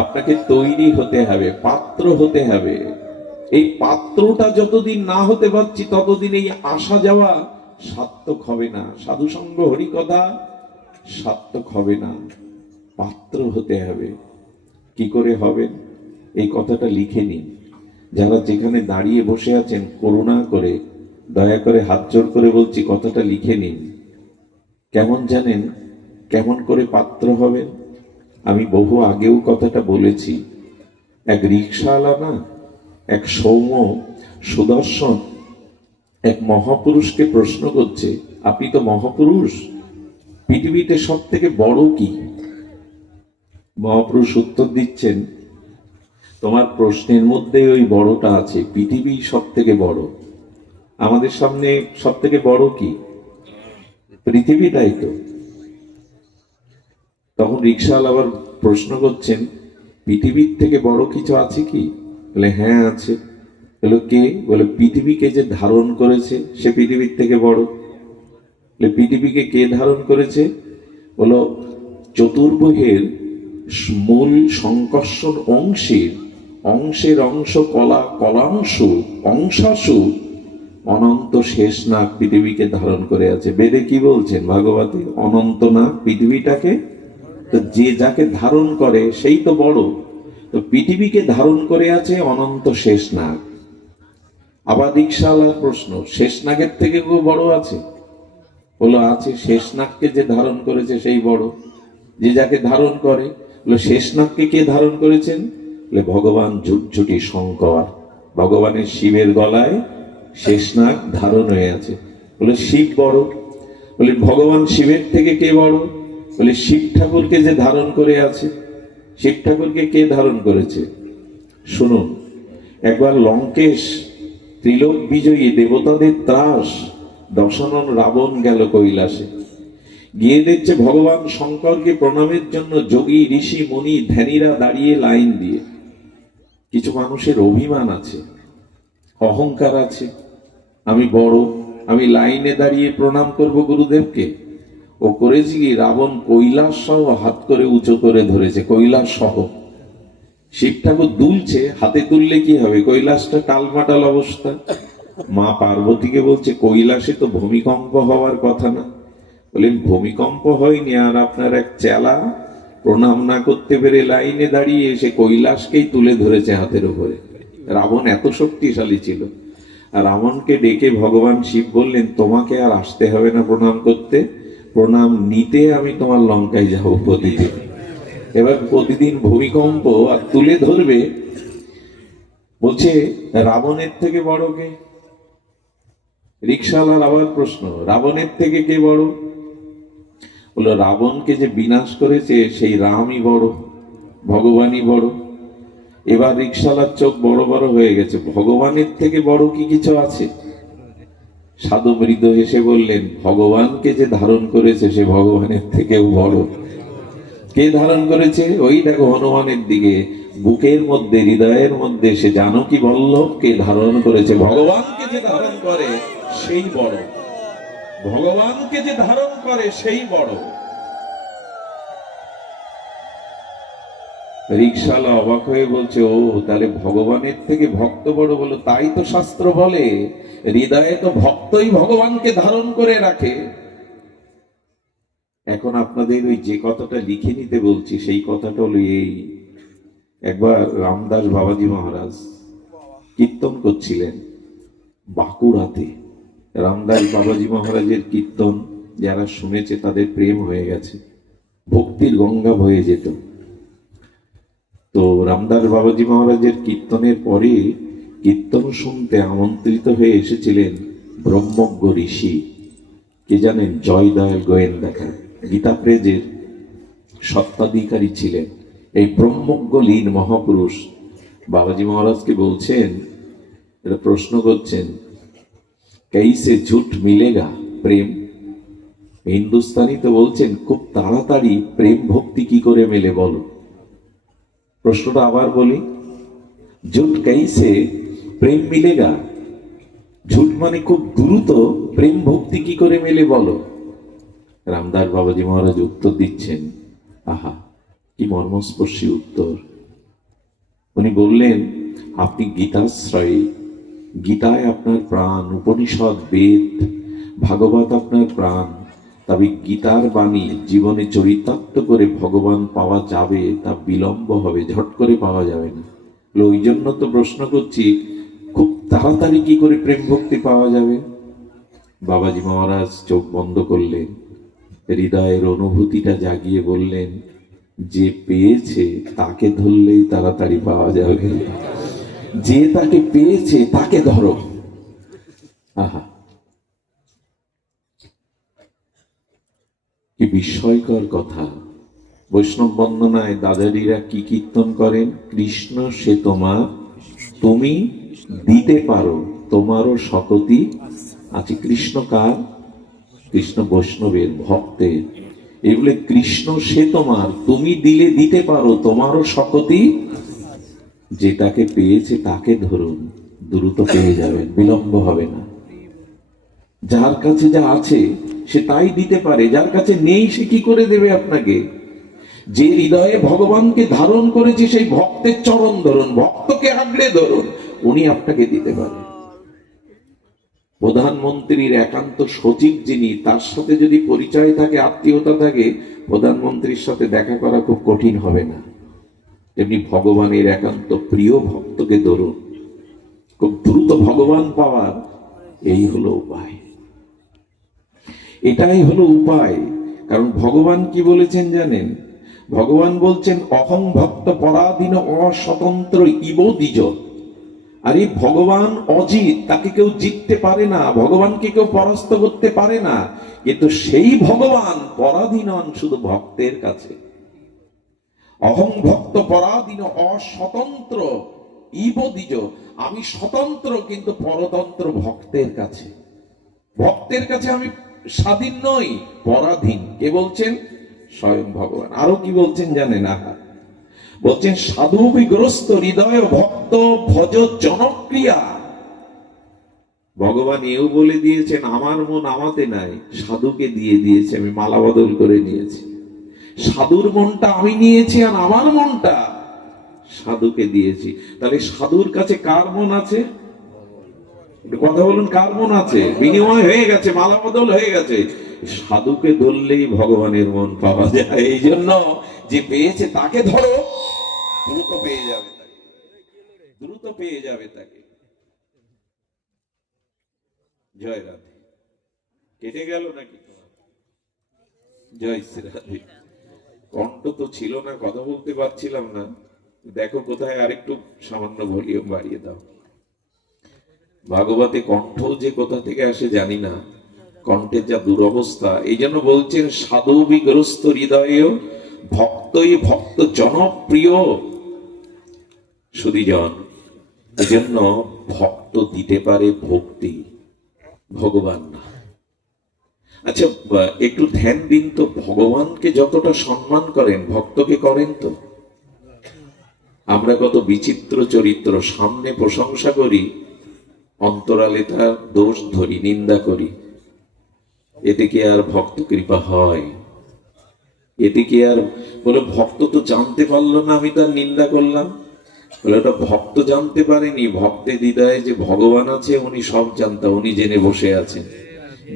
আপনাকে তৈরি হতে হবে, পাত্র হতে হবে। এই পাত্রটা যতদিন না হতে পারছি, ততদিন এই আসা যাওয়া সার্থক হবে না, সাধু সঙ্গ হরিকথা সার্থক হবে না। পাত্র হতে হবে। কি করে হবেন? এই কথাটা লিখে নিন। যারা যেখানে দাঁড়িয়ে বসে আছেন, করুণা করে, দয়া করে হাত জোর করে বলছি, কথাটা লিখে নিন। কেমন জানেন কেমন করে পাত্র হবেন? আমি বহু আগেও কথাটা বলেছি। এক রিক্সাওয়ালা না, এক সৌম্য সুদর্শন এক মহাপুরুষকে প্রশ্ন করছে, আপনি তো মহাপুরুষ, পৃথিবীতে সব থেকে বড় কি? মহাপুরুষ উত্তর দিচ্ছেন, তোমার প্রশ্নের মধ্যে ওই বড়টা আছে, পৃথিবী সব থেকে বড়। আমাদের সামনে সব থেকে বড় কি? পৃথিবীটাই তো। তখন রিকশাওয়ালা আবার প্রশ্ন করছেন, পৃথিবীর থেকে বড় কিছু আছে কি? বলে হ্যাঁ আছে। বলে কে? বলে পৃথিবীকে যে ধারণ করেছে সে পৃথিবীর থেকে বড়। বলে পৃথিবীকে কে ধারণ করেছে? বলো চতুর্ভুজের মূল সংকর্ষণ অংশের অংশ কলা কলাংশ অংশাশু অনন্ত শেষ নাগ পৃথিবীকে ধারণ করে আছে। বেদে কি বলছেন ভাগবতে? অনন্ত নাগ পৃথিবীটাকে, তো যে যাকে ধারণ করে সেই তো বড়। তো পৃথিবীকে ধারণ করে আছে অনন্ত শেষ নাগ। আবার রিকশাওয়ালার প্রশ্ন, শেষ নাগের থেকে কেউ বড় আছে? বলো আছে। শেষ নাগকে যে ধারণ করেছে সেই বড়। যে যাকে ধারণ করে, বলো শেষ নাগকে কে ধারণ করেছেন? বলে ভগবান ঝুটঝুটি শঙ্কর। ভগবানের শিবের গলায় শেষ নাগ ধারণ হয়ে আছে। বলে শিব বড়। বলে ভগবান শিবের থেকে কে বড়? বলে শিব ঠাকুরকে যে ধারণ করে আছে। শিব ঠাকুরকে কে ধারণ করেছে? শুনুন, একবার লঙ্কেশ ত্রিলোক বিজয়ী দেবতাদের ত্রাস দশানন রাবণ গেল কৈলাসে। গিয়ে দেখছে ভগবান শঙ্করকে প্রণামের জন্য যোগী ঋষি মুনি ধ্যানীরা দাঁড়িয়ে লাইন দিয়ে। কিছু মানুষের অভিমান আছে, অহংকার আছে, আমি বড়, আমি লাইনে দাঁড়িয়ে প্রণাম করব গুরুদেবকে। ও করেছি কি, রাবণ কৈলাস সহ হাত করে উঁচু করে ধরেছে, কৈলাস সহ। শিব ঠাকুর দুলছে, হাতে তুললে কি হবে? কৈলাসটা টালমাটাল অবস্থা। মা পার্বতীকে বলছে কৈলাসে তো ভূমিকম্প হওয়ার কথা না। বলেন ভূমিকম্প হয়নি, আর আপনার এক চেলা প্রণাম না করতে পেরে লাইনে দাঁড়িয়ে এসে কৈলাসকেই তুলে ধরেছে হাতের উপরে। রাবণ এত শক্তিশালী ছিল। আর রাবণকে ডেকে ভগবান শিব বললেন, তোমাকে আর আসতে হবে না প্রণাম করতে, প্রণাম নিতে আমি তোমার লঙ্কায় যাবো প্রতিদিন। এবার প্রতিদিন ভূমিকম্প আর তুলে ধরবে। বলছে রাবণের থেকে বড় কে? রিকশাওয়ালার আবার প্রশ্ন, রাবণের থেকে কে বড়? বললো রাবণকে যে বিনাশ করেছে সেই রামই বড়, ভগবানই বড়। এবার রিকশাওয়ালার চোখ বড় বড় হয়ে গেছে, ভগবানের থেকে বড় কি কিছু আছে? সাধু মৃদু হেসে বললেন, ভগবানকে যে ধারণ করেছে সে ভগবানের থেকেও বড়। কে ধারণ করেছে? ওই দেখো হনুমানের দিকে, বুকের মধ্যে হৃদয়ের মধ্যে সে জানকী বল্লভকে ধারণ করেছে। ভগবানকে যে ধারণ করে সেই বড়, ভগবানকে যে ধারণ করে সেই বড়। রিকশাওয়ালা অবাক হয়ে বলছে, ও তাহলে ভগবানের থেকে ভক্ত বড়? বলো তাই তো শাস্ত্র বলে, হৃদয়ে তো ভক্তই ভগবানকে ধারণ করে রাখে। এখন আপনাদের ওই যে কথাটা লিখে নিতে বলছি সেই কথাটা হলো এই, একবার রামদাস বাবাজি মহারাজ কীর্তন করছিলেন বাঁকুড়াতে। রামদাস বাবাজি মহারাজের কীর্তন যারা শুনেছে তাদের প্রেম হয়ে গেছে, ভক্তির গঙ্গা বয়ে যেত। তো রামদাস বাবাজি মহারাজের কীর্তনের পরে কীর্তন শুনতে আমন্ত্রিত হয়ে এসেছিলেন ব্রহ্মজ্ঞ ঋষি, কে জানেন? জয়দয়াল গোয়েন্দাকার, গীতা প্রেজের সত্ত্বাধিকারী ছিলেন। এই ব্রহ্মজ্ঞ লীন মহাপুরুষ বাবাজি মহারাজকে বলছেন, এটা প্রশ্ন করছেন, कैसे झूठ मिलेगा প্রেম। হিন্দুস্তানি তো বলছেন খুব তাড়াতাড়ি প্রেম ভক্তি কি করে মেলে বলো। প্রশ্নটা আবার বলি, झूठ कैसे প্রেম মিলেগা। ঝুট মানে খুব দ্রুত প্রেম ভক্তি কি করে মেলে বলো। রামদাস বাবাজি মহারাজ উত্তর দিচ্ছেন, আহা কি মর্মস্পর্শী উত্তর। উনি বললেন, আপনি গীতাশ্রয়ী, গীতায় আপনার প্রাণ, উপনিষদ বেদ ভাগবত আপনার প্রাণ, তবে গীতার বাণী জীবনে চরিতার্থ করে ভগবান পাওয়া যাবে তা বিলম্ব হবে, ঝট করে পাওয়া যাবে না। ওই জন্য তো প্রশ্ন করছি, খুব তাড়াতাড়ি কি করে প্রেম ভক্তি পাওয়া যাবে। বাবাজি মহারাজ চোখ বন্ধ করলেন, হৃদয়ের অনুভূতিটা জাগিয়ে বললেন, যে পেয়েছে তাকে ধরলেই তাড়াতাড়ি পাওয়া যাবে, যে তাকে পেয়েছে তাকে ধরো। আহা কি বিস্ময়কর কথা। বৈষ্ণব বন্দনায় দাদারিরা কি কীর্তন করেন, কৃষ্ণ সে তোমার, তুমি দিতে পারো তোমারও শকতি আছে। কৃষ্ণ কার? কৃষ্ণ বৈষ্ণবের, ভক্তের। এগুলো কৃষ্ণ সে তোমার, তুমি দিলে দিতে পারো, তোমারও শকতি। যেটাকে পেয়েছে তাকে ধরুন, দ্রুত পেয়ে যাবেন, বিলম্ব হবে না। যার কাছে যা আছে সে তাই দিতে পারে, যার কাছে নেই সে কি করে দেবে আপনাকে? যে হৃদয়ে ভগবানকে ধারণ করেছে সেই ভক্তের চরণ ধরুন, ভক্তকে আঁকড়ে ধরুন, উনি আপনাকে দিতে পারেন। প্রধানমন্ত্রীর একান্ত সচিব যিনি, তার সাথে যদি পরিচয় থাকে, আত্মীয়তা থাকে, প্রধানমন্ত্রীর সাথে দেখা করা খুব কঠিন হবে না। তেমনি ভগবানের একান্ত প্রিয় ভক্তকে ধরুন, খুব দ্রুত ভগবান পাওয়ার এই হলো উপায়। এটাই হলো উপায়। কারণ ভগবান কি বলেছেন জানেন? ভগবান বলছেন অহং ভক্ত পরাধীন অস্বতন্ত্র ইব দ্বিজ। আরে ভগবান অজিত, তাকে কেউ জিততে পারে না, ভগবানকে কেউ পরাস্ত করতে পারে না, কিন্তু সেই ভগবান পরাধীন শুধু ভক্তের কাছে। অহং ভক্ত পরাধীন অস্বতন্ত্র ইব দ্বিজ। আমি স্বতন্ত্র কিন্তু পরতন্ত্র ভক্তের কাছে। ভক্তের কাছে আমি স্বাধীন নই, পরাধীন। কে বলছেন? স্বয়ং ভগবান। আরো কি বলছেন জানেন? বলছেন সাধু বিগ্রস্ত হৃদয় ভক্ত ভজ জনপ্রিয়া। ভগবান এও বলে দিয়েছেন আমার মন আমাতে নাই, সাধুকে দিয়ে দিয়েছে, আমি মালা বদল করে নিয়েছি। সাধুর মনটা আমি নিয়েছি আর আমার মনটা সাধুকে দিয়েছি। তাহলে সাধুর কাছে কার মন আছে? কথা বলুন, কার মন আছে? বিনিময় হয়ে গেছে, মালা বদল হয়ে গেছে। সাধুকে ধরলেই ভগবানের মন পাওয়া যায়। এই জন্য যে পেয়েছে তাকে ধরো, দ্রুত পেয়ে যাবে তাকে, দ্রুত পেয়ে যাবে তাকে। জয় রাধে। কেটে গেল নাকি? জয় শ্রী রাধে। কণ্ঠ তো ছিল না, কথা বলতে পারছিলাম না। দেখো কোথায় আরেকটু সামান্য ভলিউম বাড়িয়ে দাও। ভাগবতে কণ্ঠ যে কোথা থেকে আসে জানি না, কণ্ঠের যা দুরবস্থা। এই জন্য বলছেন সাধু বিগ্রস্ত হৃদয় ভক্তই ভক্ত জনপ্রিয় সুধীজন। এই জন্য ভক্ত দিতে পারে ভক্তি, ভগবান না। আচ্ছা একটু ধ্যান দিন তো, ভগবানকে যতটা সম্মান করেন ভক্তকে করেন তো? আমরা কত বিচিত্র চরিত্র, সামনে প্রশংসা করি, অন্তরালে তার দোষ ধরি, নিন্দা করি। এতে কি আর ভক্ত কৃপা হয়? এতে কি আর বলে ভক্ত তো জানতে পারলো না আমি তার নিন্দা করলাম? বলে ওটা ভক্ত জানতে পারেনি, ভক্তের হৃদয়ে যে ভগবান আছে উনি সব জানতা, উনি জেনে বসে আছেন।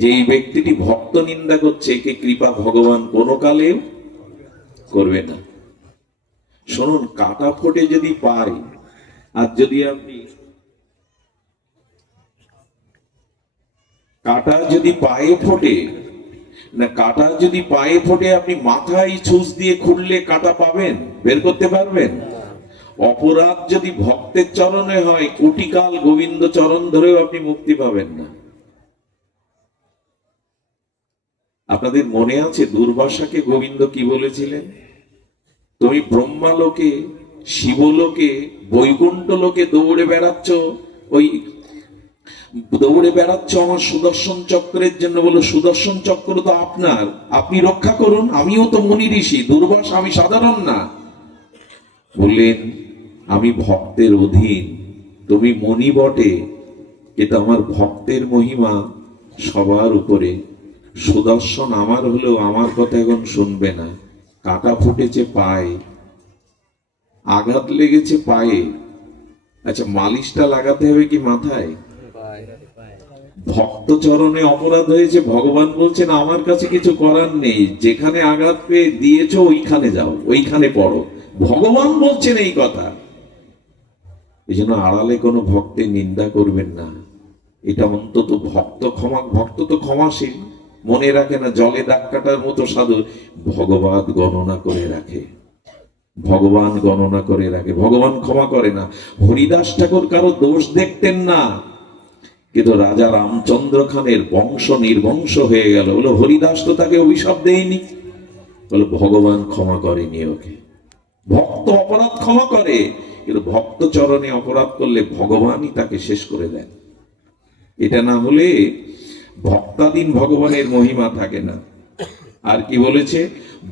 যে এই ব্যক্তিটি ভক্ত নিন্দা করছে, একে কৃপা ভগবান কোনো কালেও করবে না। শুনুন, কাটা ফোটে যদি পাই, আর যদি আপনি কাটা যদি পায়ে ফোটে না, কাটা যদি পায়ে ফোটে, আপনি মাথায় ছুঁচ দিয়ে খুঁড়লে কাটা পাবেন? বের করতে পারবেন? অপরাধ যদি ভক্তের চরণে হয়, কোটিকাল গোবিন্দ চরণ ধরেও আপনি মুক্তি পাবেন না। আপনাদের মনে আছে দুর্বাসাকে গোবিন্দ কি বলেছিলেন? তুমি ব্রহ্মালোকে, শিবলোকে, বৈকুণ্ঠ লোকে দৌড়ে বেড়াচ্ছ, ওই দৌড়ে বেড়াচ্ছ আমার সুদর্শন চক্রের জন্য। বলো সুদর্শন চক্র তো আপনার, আপনি রক্ষা করুন, আমিও তো মুনি ঋষি, দুর্বাসা আমি সাধারণ না। বললেন আমি ভক্তের অধীন, তুমি মুনি বটে, কিন্তু আমার ভক্তের মহিমা সবার উপরে। সুদর্শন আমার হলেও আমার কথা এখন শুনবে না। কাটা ফুটেছে পায়ে, আঘাত লেগেছে পায়ে, আচ্ছা মালিশটা লাগাতে হবে কি মাথায়? ভক্ত চরণে অপরাধ হয়েছে, ভগবান বলছেন আমার কাছে কিছু করার নেই, যেখানে আঘাত পেয়ে দিয়েছো ওইখানে যাও, ওইখানে পড়ো। ভগবান বলছেন এই কথা। এই জন্য আড়ালে কোনো ভক্তের নিন্দা করবেন না। এটা অন্তত ভক্ত তো ক্ষমাশীল, মনে রাখে না, জলে দাগ কাটার মতো সাধু। ভগবান গণনা করে রাখে, ভগবান গণনা করে রাখে, ভগবান ক্ষমা করে না। হরিদাস ঠাকুর কারো দোষ দেখতেন না, কিন্তু রাজা রামচন্দ্র খানের বংশ নির্বংশ হয়ে গেল। বলো হরিদাস তো তাকে অভিশাপ দেয়নি, বলো ভগবান ক্ষমা করেনি ওকে। ভক্ত অপরাধ ক্ষমা করে, কিন্তু ভক্ত চরণে অপরাধ করলে ভগবানই তাকে শেষ করে দেন। এটা না হলে ভক্তাধীন ভগবানের মহিমা থাকে না। আর কি বলেছে,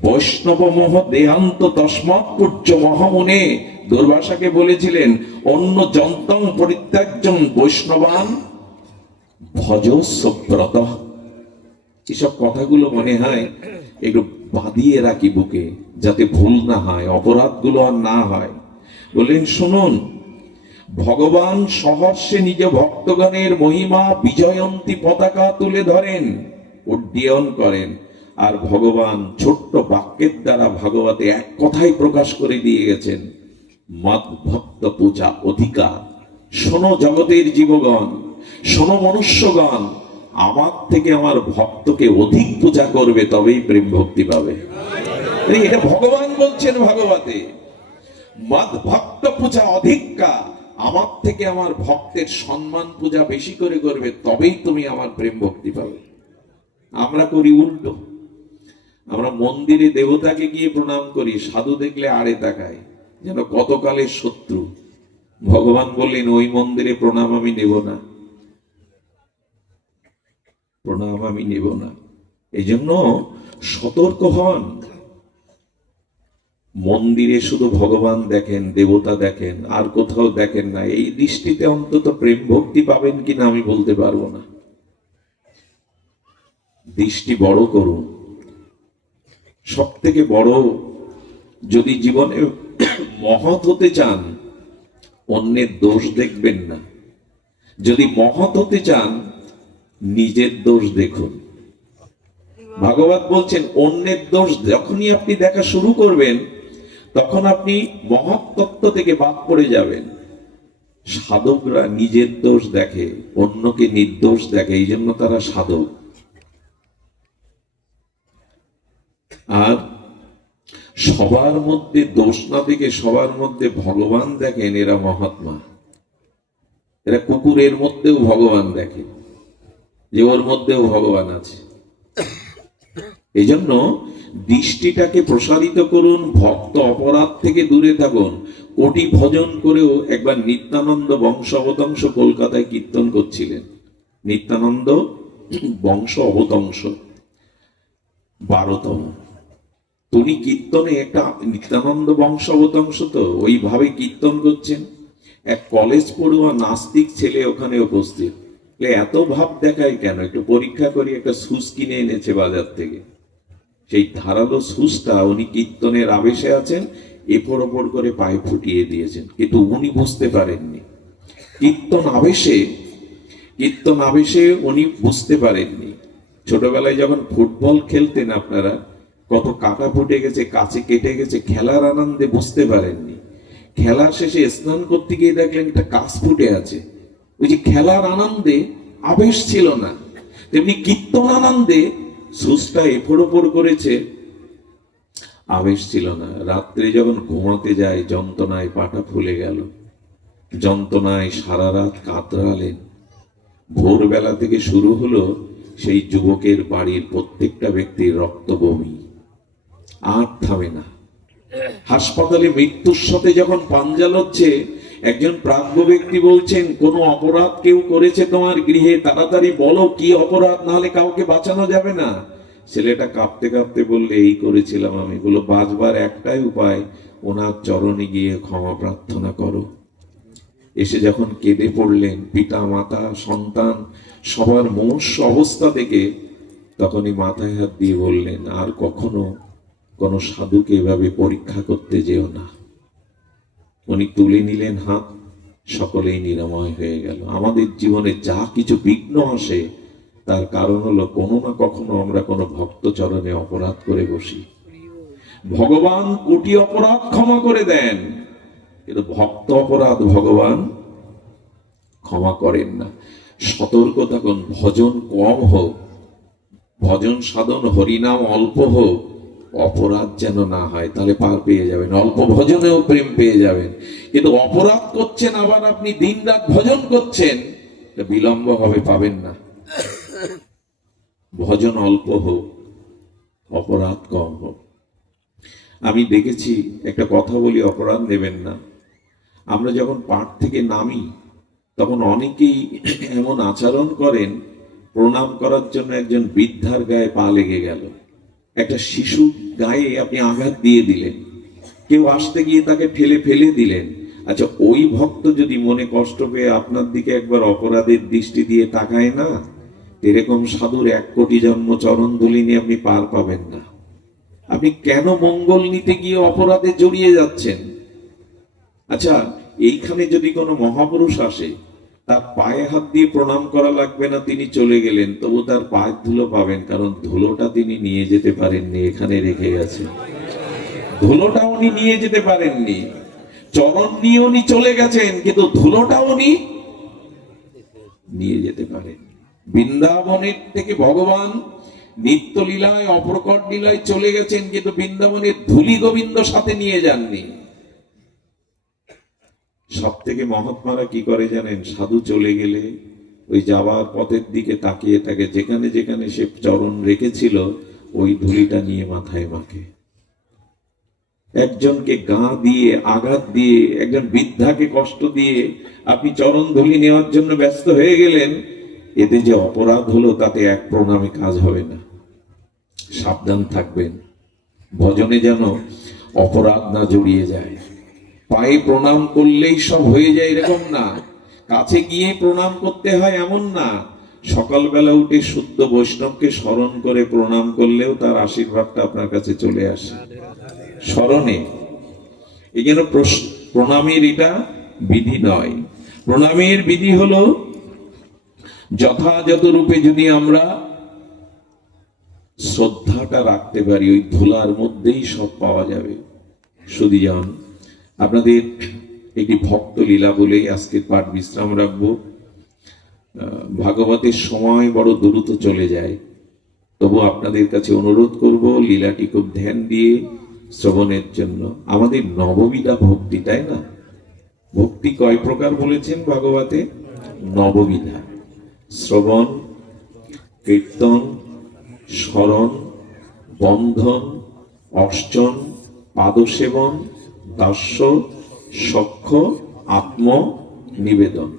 বৈষ্ণব মোহ দেহান্ত তস্মাৎ পূজ্য মহামুনে। দুর্বাসাকে বলেছিলেন, অন্য যন্তং পরিত্যাজ্যং বৈষ্ণবান ভজস্ব ব্রত। এসব কথাগুলো মনে হয় একটু বাঁধিয়ে রাখি বুকে, যাতে ভুল না হয়, অপরাধগুলো আর না হয়। বললেন, শুনুন, ভগবান সহর্ষে নিজ ভক্তগণের মহিমা বিজয়ন্তী পতাকা তুলে ধরেন, উড্ডীয়ন করেন। আর ভগবান ছোট্ট বাক্যের দ্বারা ভাগবতে এক কথাই প্রকাশ করে দিয়ে গেছেন, মদ ভক্ত পূজা অধিকার। শোনো জগতের জীবগণ, শোনো মনুষ্যগণ, আমার থেকে আমার ভক্তকে অধিক পূজা করবে, তবেই প্রেম ভক্তি পাবে। এটা ভগবান বলছেন ভাগবতে, মদ ভক্ত পূজা অধিকা। আমার থেকে আমার ভক্তের সম্মান পূজা বেশি করে করবে, তবেই তুমি আমার প্রেম ভক্তি পাবে। আমরা করি উল্টো। আমরা মন্দিরে দেবতাকে গিয়ে প্রণাম করি, সাধু দেখলে আড়ে তাকায়, যেন কতকালের শত্রু। ভগবান বললেন, ওই মন্দিরে প্রণাম আমি নেব না, প্রণাম আমি নেব না। এই জন্য সতর্ক হন। মন্দিরে শুধু ভগবান দেখেন, দেবতা দেখেন, আর কোথাও দেখেন না। এই দৃষ্টিতে অন্তত প্রেম ভক্তি পাবেন কিনা আমি বলতে পারবো না। দৃষ্টি বড় করুন। সব থেকে বড়, যদি জীবনে মহৎ হতে চান, অন্যের দোষ দেখবেন না। যদি মহৎ হতে চান, নিজের দোষ দেখুন। ভাগবত বলছেন, অন্যের দোষ যখনই আপনি দেখা শুরু করবেন, তখন আপনি মহৎ তত্ত্ব থেকে বাদ পড়ে যাবেন। সাধকরা নিজের দোষ দেখে, অন্যকে নির্দোষ দেখে, এই জন্য তারা সাধক। আর সবার মধ্যে দোষ না দেখে সবার মধ্যে ভগবান দেখেন, এরা মহাত্মা। এরা কুকুরের মধ্যেও ভগবান দেখে, যে ওর মধ্যেও ভগবান আছে। এই জন্য দৃষ্টিটাকে প্রসারিত করুন, ভক্ত অপরাধ থেকে দূরে থাকুন। কোটি ভজন করেও একবার নিত্যানন্দ বংশ অবতংশ কলকাতায় কীর্তন করছিলেন। নিত্যানন্দ বংশ অবতংশ 12তম। উনি কীর্তনে, একটা নিত্যানন্দ বংশ অবতংশ তো ওইভাবে কীর্তন করছেন। এক কলেজ পড়ুয়া নাস্তিক ছেলে ওখানে উপস্থিত। এত ভাব দেখায় কেন? একটু পরীক্ষা করি, একটা সুস কিনে এনেছে বাজার থেকে। সেই ধারালো সুসটা উনি কীর্তনের আবেশে আছেন, এপর ওপর করে পায়ে ফুটিয়ে দিয়েছেন, কিন্তু উনি বুঝতে পারেননি। কীর্তন আবেশে উনি বুঝতে পারেননি। ছোটবেলায় যখন ফুটবল খেলতেন আপনারা, কত কাটা ফুটে গেছে, কাছে কেটে গেছে, খেলার আনন্দে বুঝতে পারেননি। খেলা শেষে স্নান করতে গিয়ে দেখলেন একটা কাছ ফুটে আছে। ওই যে খেলার আনন্দে আবেশ ছিল না, তেমনি কীর্তন আনন্দে সুসটা এপর ওপর করেছে, আবেশ ছিল না। রাত্রে যখন ঘুমাতে যায়, যন্ত্রণায় পাটা ফুলে গেল, যন্ত্রণায় সারা রাত কাতরালেন। ভোরবেলা থেকে শুরু হলো সেই যুবকের বাড়ির প্রত্যেকটা ব্যক্তির রক্ত বমি, আর থামে না। হাসপাতালে মৃত্যুর সাথে যখন পাঞ্জা লড়ছে, একজন প্রাজ্ঞ ব্যক্তি বলছেন, কোন অপরাধ কেউ করেছে তোমার গৃহে, তাড়াতাড়ি বলো কি অপরাধ, নাহলে কাউকে বাঁচানো যাবে না। ছেলেটা কাঁপতে কাঁপতে বললে, এই করেছিলাম আমি। বলো, বাঁচবার একটাই উপায়, ওনার চরণে গিয়ে ক্ষমা প্রার্থনা করো। এসে যখন কেঁদে পড়লেন, পিতা মাতা সন্তান সবার মনুষ্য অবস্থা দেখে, তখনই মাথায় হাত দিয়ে বললেন, আর কখনো কোন সাধুকে এভাবে পরীক্ষা করতে যেও না। উনি তুলে নিলেন হাত, সকলেই নিরাময় হয়ে গেল। আমাদের জীবনে যা কিছু বিঘ্ন আসে, তার কারণ হলো কোনো না কখনো আমরা কোনো ভক্ত চরণে অপরাধ করে বসি। ভগবান কোটি অপরাধ ক্ষমা করে দেন, কিন্তু ভক্ত অপরাধ ভগবান ক্ষমা করেন না। সতর্ক থাকুন, ভজন কম হোক, ভজন সাধন হরিনাম অল্প হোক, অপরাধ যেন না হয়, তাহলে পার পেয়ে যাবেন। অল্প ভজনেও প্রেম পেয়ে যাবেন। কিন্তু অপরাধ করছেন, আবার আপনি দিন রাত ভজন করছেন, বিলম্ব হবে, পাবেন না। ভজন অল্প হোক, অপরাধ কম হোক। আমি দেখেছি, একটা কথা বলি, অপরাধ নেবেন না। আমরা যখন পাঠ থেকে নামি, তখন অনেকেই এমন আচরণ করেন, প্রণাম করার জন্য একজন বৃদ্ধার গায়ে পা লেগে গেল, একটা শিশু গায়ে আপনি আঘাত দিয়ে দিলেন, কেউ আসতে গিয়ে তাকে ঠেলে ফেলে দিলেন। আচ্ছা, ওই ভক্ত যদি মনে কষ্ট পেয়ে আপনার দিকে একবার অপরাধের দৃষ্টি দিয়ে তাকায় না, এরকম সাধুর 1 কোটি জন্ম চরণ ধুলি নিয়ে আপনি পার পাবেন না। আপনি কেন মঙ্গল নিতে গিয়ে অপরাধে জড়িয়ে যাচ্ছেন? আচ্ছা, এইখানে যদি কোনো মহাপুরুষ আসে, তার পায়ে হাত দিয়ে প্রণাম করা লাগবে না, তিনি চলে গেলেন, তবু তার পায়ের ধুলো পাবেন, কারণ ধুলোটা তিনি নিয়ে যেতে পারেননি, এখানে রেখে গেছেন। ধুলোটা উনি নিয়ে যেতে পারেননি, চরণ নিয়ে উনি চলে গেছেন, কিন্তু ধুলোটা উনি নিয়ে যেতে পারেন। বৃন্দাবনের থেকে ভগবান নিত্য লীলায় অপ্রকট লীলায় চলে গেছেন, কিন্তু বৃন্দাবনের ধুলি গোবিন্দ সাথে নিয়ে যাননি। সব থেকে মহাত্মারা কি করে জানেন? সাধু চলে গেলে ওই যাওয়ার পথের দিকে তাকিয়ে থাকে, যেখানে যেখানে সে চরণ রেখেছিল ওই ধুলিটা নিয়ে মাথায় মাখে। একজনকে গা দিয়ে আঘাত দিয়ে, একজন বৃদ্ধাকে কষ্ট দিয়ে আপনি চরণ ধুলি নেওয়ার জন্য ব্যস্ত হয়ে গেলেন, এতে যে অপরাধ হলো তাতে 1 প্রণামে কাজ হবে না। সাবধান থাকবেন, ভজনে যেন অপরাধ না জড়িয়ে যায়। পায়ে প্রণাম করলেই সব হয়ে যায় এরকম না, কাছে গিয়ে প্রণাম করতে হয় এমন না। সকালবেলা উঠে শুদ্ধ বৈষ্ণবকে স্মরণ করে প্রণাম করলেও তার আশীর্বাদটা আপনার কাছে চলে আসে স্মরণে। এই জন্য প্রণামের এটা বিধি নয়। প্রণামের বিধি হলো যথাযথ রূপে যদি আমরা শ্রদ্ধাটা রাখতে পারি, ওই ধুলার মধ্যেই সব পাওয়া যাবে। সুধীজন, আপনাদের একটি ভক্ত লীলা বলেই আজকের পাঠ বিশ্রাম রাখবো। ভাগবতের সময় বড় দ্রুত চলে যায়, তবু আপনাদের কাছে অনুরোধ করব লীলাটি খুব ধ্যান দিয়ে শ্রবণের জন্য। আমাদের নববিধা ভক্তি, তাই না? ভক্তি কয় প্রকার বলেছেন ভাগবতে? নববিধা: শ্রবণ, কীর্তন, স্মরণ, বন্ধন, অর্চন, পাদসেবন, দাস্য, সখ্য, আত্ম নিবেদন।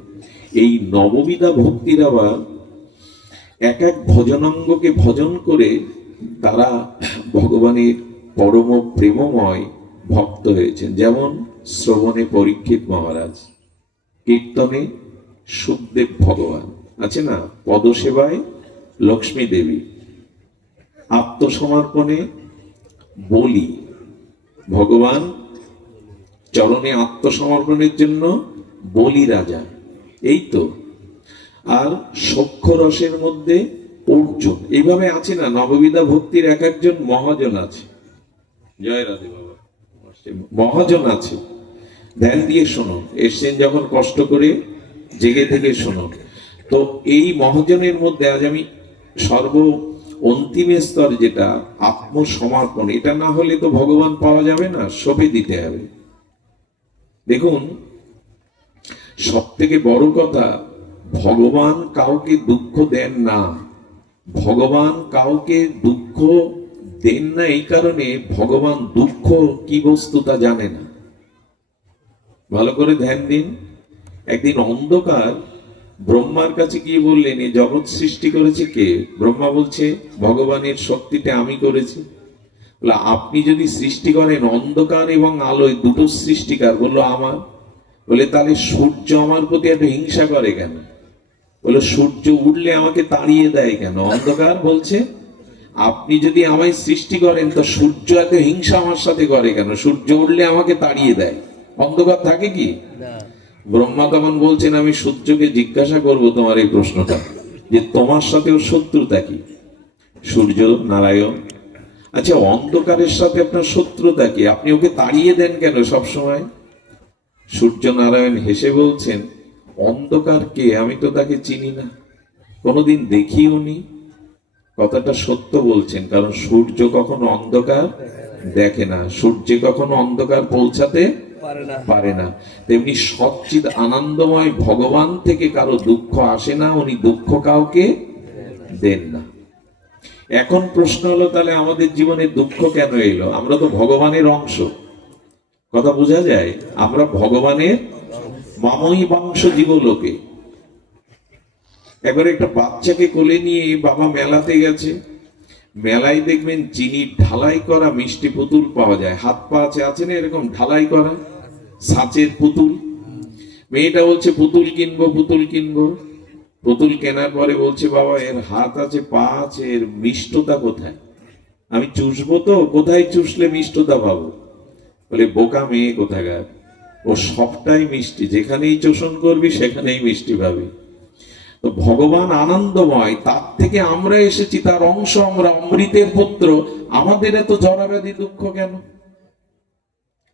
এই নববিধা ভক্তির আবার এক এক ভজনাঙ্গকে ভজন করে তারা ভগবানের পরম প্রেমময় ভক্ত হয়েছেন। যেমন শ্রবণে পরীক্ষিত মহারাজ, কীর্তনে সুখদেব ভগবান আছে না, পদসেবায় লক্ষ্মী দেবী, আত্মসমর্পণে বলি ভগবান, চরণে আত্মসমর্পণের জন্য বলি রাজা, এই তো। আর সখ্য রসের মধ্যে অর্জুন। এইভাবে আছে না, নববিধা ভক্তির এক একজন মহাজন আছে। জয় রাধে বাবা, মহাজন আছে। ধ্যান দিয়ে শোনো, এসছেন যখন কষ্ট করে জেগে থেকে শোনো। তো এই মহাজনের মধ্যে আজ আমি সর্ব অন্তিম স্তর যেটা আত্মসমর্পণ, এটা না হলে তো ভগবান পাওয়া যাবে না, সঁপে দিতে হবে। দেখুন, সব থেকে বড় কথা, ভগবান কাউকে দুঃখ দেন না। ভগবান কাউকে দুঃখ দেন না এই কারণে, ভগবান দুঃখ কি বস্তু তা জানে না। ভালো করে ধ্যান দিন। একদিন অন্ধকার ব্রহ্মার কাছে গিয়ে বললেন, এই জগৎ সৃষ্টি করেছে কে? ব্রহ্মা বলছে, ভগবানের শক্তিতে আমি করেছি। বলে, আপনি যদি সৃষ্টি করেন, অন্ধকার এবং আলোয় দুটো সৃষ্টিকার, বললো আমার। বলে, তাহলে সূর্য আমার প্রতি এত হিংসা করে কেন? বলে, সূর্য উঠলে আমাকে তাড়িয়ে দেয় কেন? অন্ধকার বলছে, আপনি যদি আমায় সৃষ্টি করেন তো সূর্য এত হিংসা আমার সাথে করে কেন? সূর্য উঠলে আমাকে তাড়িয়ে দেয়, অন্ধকার থাকে কি? ব্রহ্মা তখন বলছেন, আমি সূর্যকে জিজ্ঞাসা করব তোমার এই প্রশ্নটা, যে তোমার সাথে ওর শত্রুতা কি? সূর্য নারায়ণ, আচ্ছা অন্ধকারের সাথে আপনার শত্রুতা কি? আপনি ওকে তাড়িয়ে দেন কেন সব সময়? সূর্য নারায়ণ হেসে বলছেন, অন্ধকার কে? আমি তো তাকে চিনি না, কোনোদিন দেখিও নি। কথাটা সত্য বলছেন, কারণ সূর্য কখনো অন্ধকার দেখে না, সূর্যে কখনো অন্ধকার পৌঁছাতে পারে না। তেমনি সচ্চিদ আনন্দময় ভগবান থেকে কারো দুঃখ আসে না, উনি দুঃখ কাউকে দেন না। এখন প্রশ্ন হলো, তাহলে আমাদের জীবনে দুঃখ কেন এলো? আমরা তো ভগবানের অংশ, কথা বোঝা যায়? আমরা ভগবানের মাময়ী বংশ জীবলোকে, একবার একটা বাচ্চাকে কোলে নিয়ে বাবা মেলাতে গেছে। মেলায় দেখবেন চিনির ঢালাই করা মিষ্টি পুতুল পাওয়া যায়, হাত পা আছে না এরকম ঢালাই করা ছাঁচের পুতুল। মেয়েটা বলছে পুতুল কিনবো পুতুল কিনবো। পুতুল কেনার পরে বলছে বাবা এর হাত আছে পা আছে, এর মিষ্টতা কোথায়? আমি চুষবো তো, কোথায় চুষলে মিষ্টতা পাবো? বলে বোকা মেয়ে কোথাকার, ও সবটাই মিষ্টি, যেখানেই চোষণ করবি সেখানেই মিষ্টি পাবি। তো ভগবান আনন্দময়, তার থেকে আমরা এসেছি, তার অংশ আমরা, অমৃতের পুত্র। আমাদের এত জরাব্যাধি দুঃখ কেন?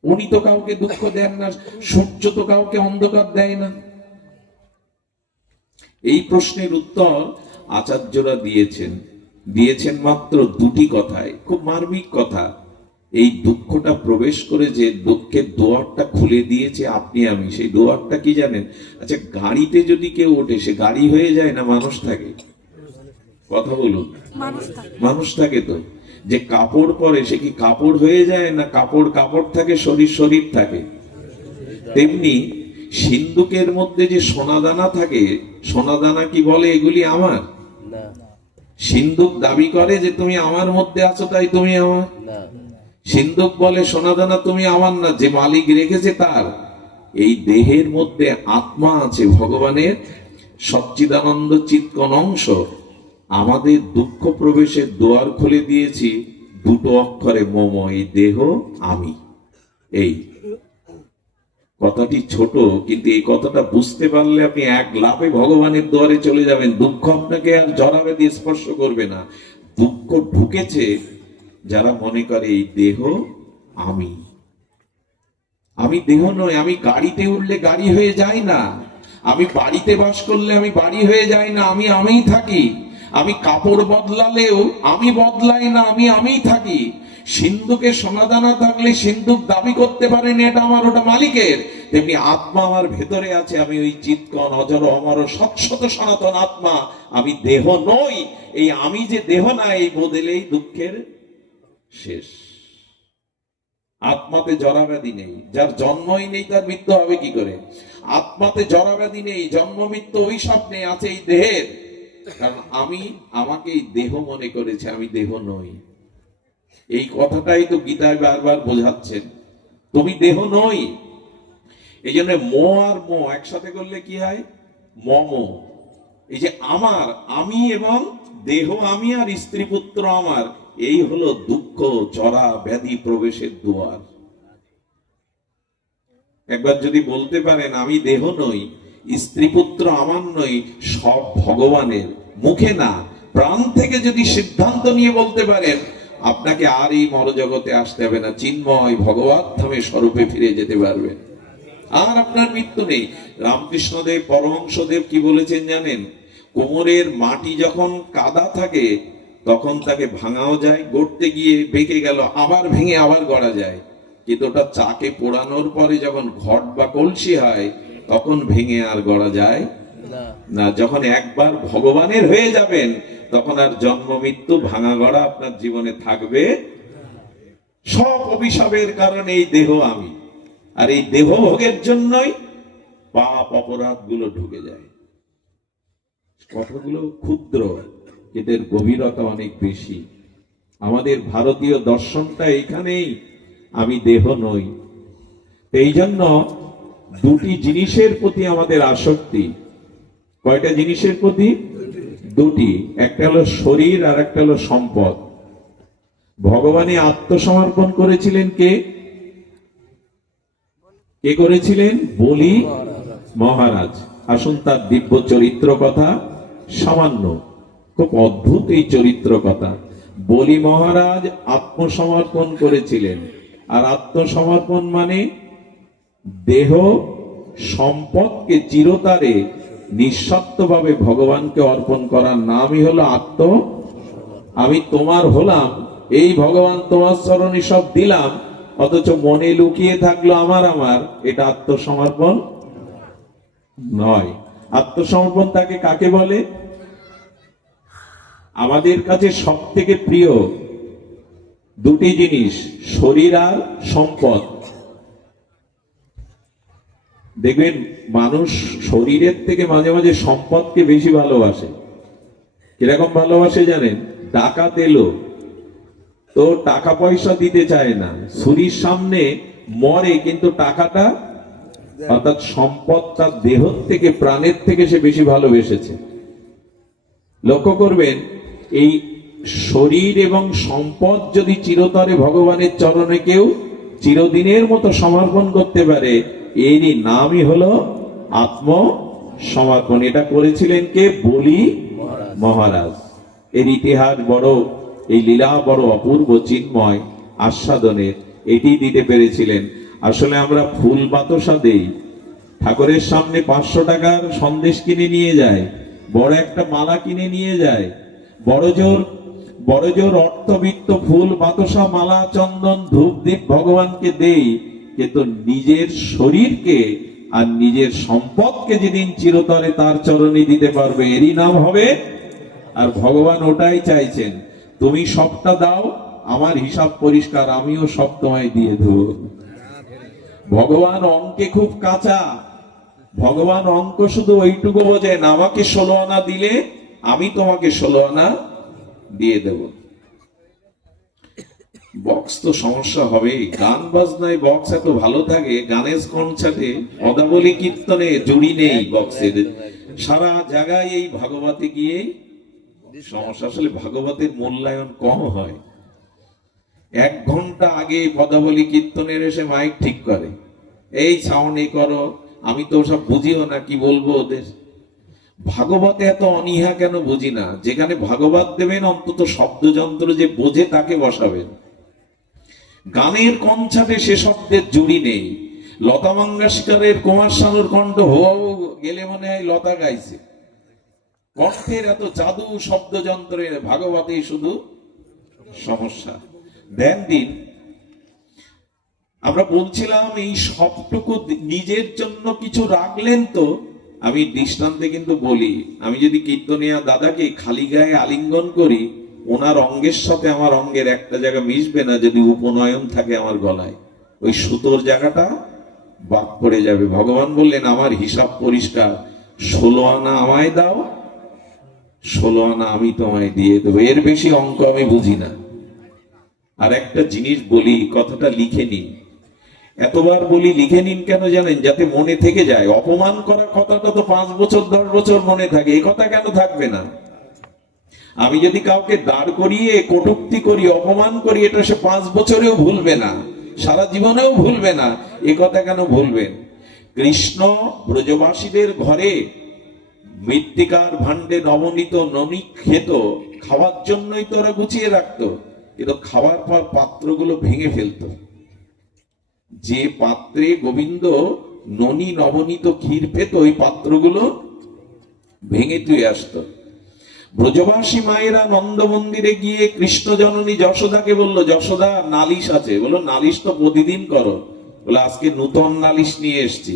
উনি তো কাউকে দুঃখ দেন না, সূর্য তো কাউকে অন্ধকার দেয় না। এই প্রশ্নের উত্তর আচার্যরা দিয়েছেন মাত্র দুটি কথায়, খুব মার্মিক কথা। এই দুঃখটা প্রবেশ করে যে দুঃখের দুয়ারটা খুলে দিয়েছে আপনি আমি, সেই দুয়ারটা কি জানেন? আচ্ছা, গাড়িতে যদি কেউ ওঠে সে গাড়ি হয়ে যায় না মানুষ থাকে? কথা বলুন। মানুষ থাকে তো। যে কাপড় পরে সে কি কাপড় হয়ে যায় না কাপড় কাপড় থাকে, শরীর শরীর থাকে? তেমনি সিন্ধুকের মধ্যে যে সোনাদানা থাকে, সোনাদানা কি বলে এগুলি আমার? সিন্ধুক দাবি করে যে তুমি আমার মধ্যে আছো তাই তুমি আমার। সিন্ধুক বলে সোনাদানা তুমি আমার না, যে মালিক রেখেছে তার। এই দেহের মধ্যে আত্মা আছে, ভগবানের সচ্চিদানন্দ চিৎকন অংশ। আমাদের দুঃখ প্রবেশের দুয়ার খুলে দিয়েছি দুটো অক্ষরে মম, এই দেহ আমি। এই কথাটি ছোট, কিন্তু এই কথাটা বুঝতে পারলে আপনি এক লাফে ভগবানের দুয়ারে চলে যাবেন। দুঃখ আপনাকে আর জড়াবে দিয়ে স্পর্শ করবে না। দুঃখ ঢুকেছে যারা মনে করে এই দেহ আমি। আমি দেহ নই। আমি গাড়িতে উঠলে গাড়ি হয়ে যায় না, আমি বাড়িতে বাস করলে আমি বাড়ি হয়ে যায় না, আমি আমিই থাকি। আমি কাপড় বদলালেও আমি বদলাই না, আমি আমিই থাকি। সিন্ধুকে সোনাদানা থাকলে সিন্ধুক দাবি করতে পারেন এটা আমার, ওটা মালিকের। তেমনি আত্মা আমার ভেতরে আছে, আমি ওই চিৎকন অজর অমর সৎসত সনাতন আত্মা। আমি দেহ নই। এই আমি যে দেহ না, এই বদলেই দুঃখের শেষ। আত্মাতে জরাব্যাধি নেই, যার জন্মই নেই তার মৃত্যু হবে কি করে? আত্মাতে জরাব্যাধি নেই, জন্ম মৃত্যু অভিশাপ নেই, আছে এই দেহের। কারণ আমি আমাকে এই দেহ মনে করেছে, আমি দেহ নই। এই কথাটাই তো গীতায় বারবার বোঝাচ্ছেন, তুমি দেহ নই। এই জন্য মো আর মো একসাথে করলে কি হয়? মম। এই যে আমার, আমি এবং দেহ আমি আর স্ত্রী পুত্র আমার, এই হলো দুঃখ জরা ব্যাধি প্রবেশের দুয়ার। একবার যদি বলতে পারেন আমি দেহ নই, স্ত্রী পুত্র আমার নই, সব ভগবানের, মুখে না প্রাণ থেকে যদি সিদ্ধান্ত নিয়ে বলতে পারেন, আপনাকে আর এই মরজগতে আসতে হবে না, চিন্ময় ভগবত ধামে স্বরূপে ফিরে যেতে পারবেন, আর আপনার মৃত্যু নেই। রামকৃষ্ণদেব পরমহংসদেব কি বলেছেন জানেন? কোমরের মাটি যখন কাদা থাকে তখন তাকে ভাঙাও যায়, গড়তে গিয়ে বেঁকে গেল, আবার ভেঙে আবার গড়া যায়। কিন্তু ওটা চাকে পোড়ানোর পরে যখন ঘট বা কলসি হয় তখন ভেঙে আর গড়া যায় না। যখন একবার ভগবানের হয়ে যাবেন তখন আর জন্ম মৃত্যু ভাঙা গড়া আপনার জীবনে থাকবে। সব অভিশাপের কারণে এই দেহ আমি, আর এই দেহ ভোগের জন্যই পাপ অপরাধ গুলো ঢুকে যায়। কথাগুলো ক্ষুদ্র, এদের গভীরতা অনেক বেশি। আমাদের ভারতীয় দর্শনটা এইখানেই, আমি দেহ নই। এই জন্য দুটি জিনিসের প্রতি আমাদের আসক্তি। কয়টা জিনিসের প্রতি? দুটি। একটা হলো শরীর আর একটা হলো সম্পদ। ভগবানে আত্মসমর্পণ করেছিলেন কে? কে করেছিলেন? বলি মহারাজ। আসুন তার দিব্য চরিত্র কথা সামান্য, খুব অদ্ভুত এই চরিত্র কথা। বলি মহারাজ আত্মসমর্পণ করেছিলেন, আর আত্মসমর্পণ মানে দেহ সম্পদকে চিরতরে নিঃস্বার্থভাবে ভগবানকে অর্পণ করার নামই হলো আত্ম। আমি তোমার হলাম, এই ভগবান তোমার চরণে সব দিলাম, অথচ মনে লুকিয়ে থাকলো আমার আমার, এটা আত্মসমর্পণ নয়। আত্মসমর্পণ তাকে কাকে বলে? আমাদের কাছে সব থেকে প্রিয় দুটি জিনিস, শরীর আর সম্পদ। দেখবেন মানুষ শরীরের থেকে মাঝে মাঝে সম্পদকে বেশি ভালোবাসে। কিরকম ভালোবাসে জানেন? ডাকাত এলো তো টাকা পয়সা দিতে চায় না, ছুরির সামনে মরে, কিন্তু টাকাটা অর্থাৎ সম্পদ তার দেহ থেকে, প্রাণের থেকে সে বেশি ভালোবেসেছে। লক্ষ্য করবেন, এই শরীর এবং সম্পদ যদি চিরতরে ভগবানের চরণে কেউ চিরদিনের মতো সমর্পণ করতে পারে, এরই নামই হলো আত্মসমর্পণ। এটা করেছিলেন কে? বলি মহারাজ। এর ইতিহাস বড়, এই লীলা বড় অপূর্ব, চিন্ময়, আস্বাদনের। এটি দিতে পেরেছিলেন। আসলে আমরা ফুল বাতাসা দেই, ঠাকুরের সামনে 500 টাকার সন্দেশ কিনে নিয়ে যায়, বড় একটা মালা কিনে নিয়ে যায়, বড় জোর অর্থবিত্ত ফুল বাতাসা, মালা, চন্দন, ধূপ দীপ ভগবানকে দেই, কিন্তু নিজের শরীরকে আর নিজের সম্পদকে যেদিন চিরতরে তার চরণে দিতে পারবে, এরই নাম হবে। আর ভগবান ওটাই চাইছেন, তুমি সবটা দাও, আমার হিসাব পরিষ্কার, আমিও সব তোমায় দিয়ে দেব। ভগবান অঙ্কে খুব কাঁচা। ভগবান অঙ্ক শুধু ওইটুকু বোঝেন, আমাকে 16 আনা দিলে আমি তোমাকে 16 আনা দিয়ে দেব। বক্স তো সমস্যা হবেই। গান বাজনায় বক্স এত ভালো থাকে, গানের কনসার্টে পদাবলী কীর্তনে জুড়ি নেই বক্সের। সারা জায়গায় এই ভাগবতে গিয়ে সমস্যা। আসলে ভাগবতের মূল্যায়ন কম হয়। 1 ঘন্টা আগে পদাবলী কীর্তনের এসে মাইক ঠিক করে, এই সাউন্ড এই করো। আমি তো সব বুঝিও না, কি বলবো ওদের। ভাগবতে এত অনীহা কেন বুঝি না। যেখানে ভাগবত দেবেন অন্তত শব্দযন্ত্র যে বোঝে তাকে বসাবেন। গানের কনসার্টে সে শব্দের জুড়ি নেই। লতা মঙ্গেশকরের, কুমার শানুর কণ্ঠ হওয়াও গেলে মনে হয় লতা গাইছে। কণ্ঠের এত জাদু শব্দযন্ত্রের, ভাগবতেই শুধু সমস্যা। ধ্যান দিন। আমরা বলছিলাম এই সবটুকু নিজের জন্য কিছু রাখলেন তো। আমি দৃষ্টান্তে কিন্তু বলি, আমি যদি কীর্তনিয়া দাদাকে খালি গায়ে আলিঙ্গন করি, ওনার অঙ্গের সাথে আমার অঙ্গের একটা জায়গা মিশবে না যদি উপনয়ন থাকে আমার গলায়। ওই সুতোর জায়গাটা বাদ পড়ে যাবে। ভগবান বললেন, আমার হিসাব পরিষ্কার, 16 আনা আমায় দাও, 16 আনা আমি তোমায় দিয়ে দেবো। এর বেশি অঙ্ক আমি বুঝি না। আর একটা জিনিস বলি, কথাটা লিখে নিন। এতবার বলি লিখে নিন কেন জানেন? যাতে মনে থেকে যায়। অপমান করা কথাটা তো 5 বছর 10 বছর মনে থাকে, এই কথা কেন থাকবে না? আমি যদি কাউকে দাঁড় করিয়ে কটূক্তি করি, অপমান করি, এটা সে 5 বছরেও ভুলবে না, সারা জীবনেও ভুলবে না। এ কথা কেন ভুলবেন? কৃষ্ণ ব্রজবাসীদের ঘরে মৃত্তিকার ভাণ্ডে নবনীত ননি খেত, খাওয়ার জন্যই তো ওরা গুছিয়ে রাখতো, কিন্তু খাওয়ার পর পাত্রগুলো ভেঙে ফেলতো। যে পাত্রে গোবিন্দ ননি নবনীত ক্ষীর পেত, ওই পাত্রগুলো ভেঙে তুই আসতো। ব্রজবাসী মায়েরা নন্দ মন্দিরে গিয়ে কৃষ্ণ জননী যশোদাকে বললো, যশোদা নালিশ আছে। বললো, নালিশ তো প্রতিদিন করো। বলে, আজকে নূতন নালিশ নিয়ে এসছি।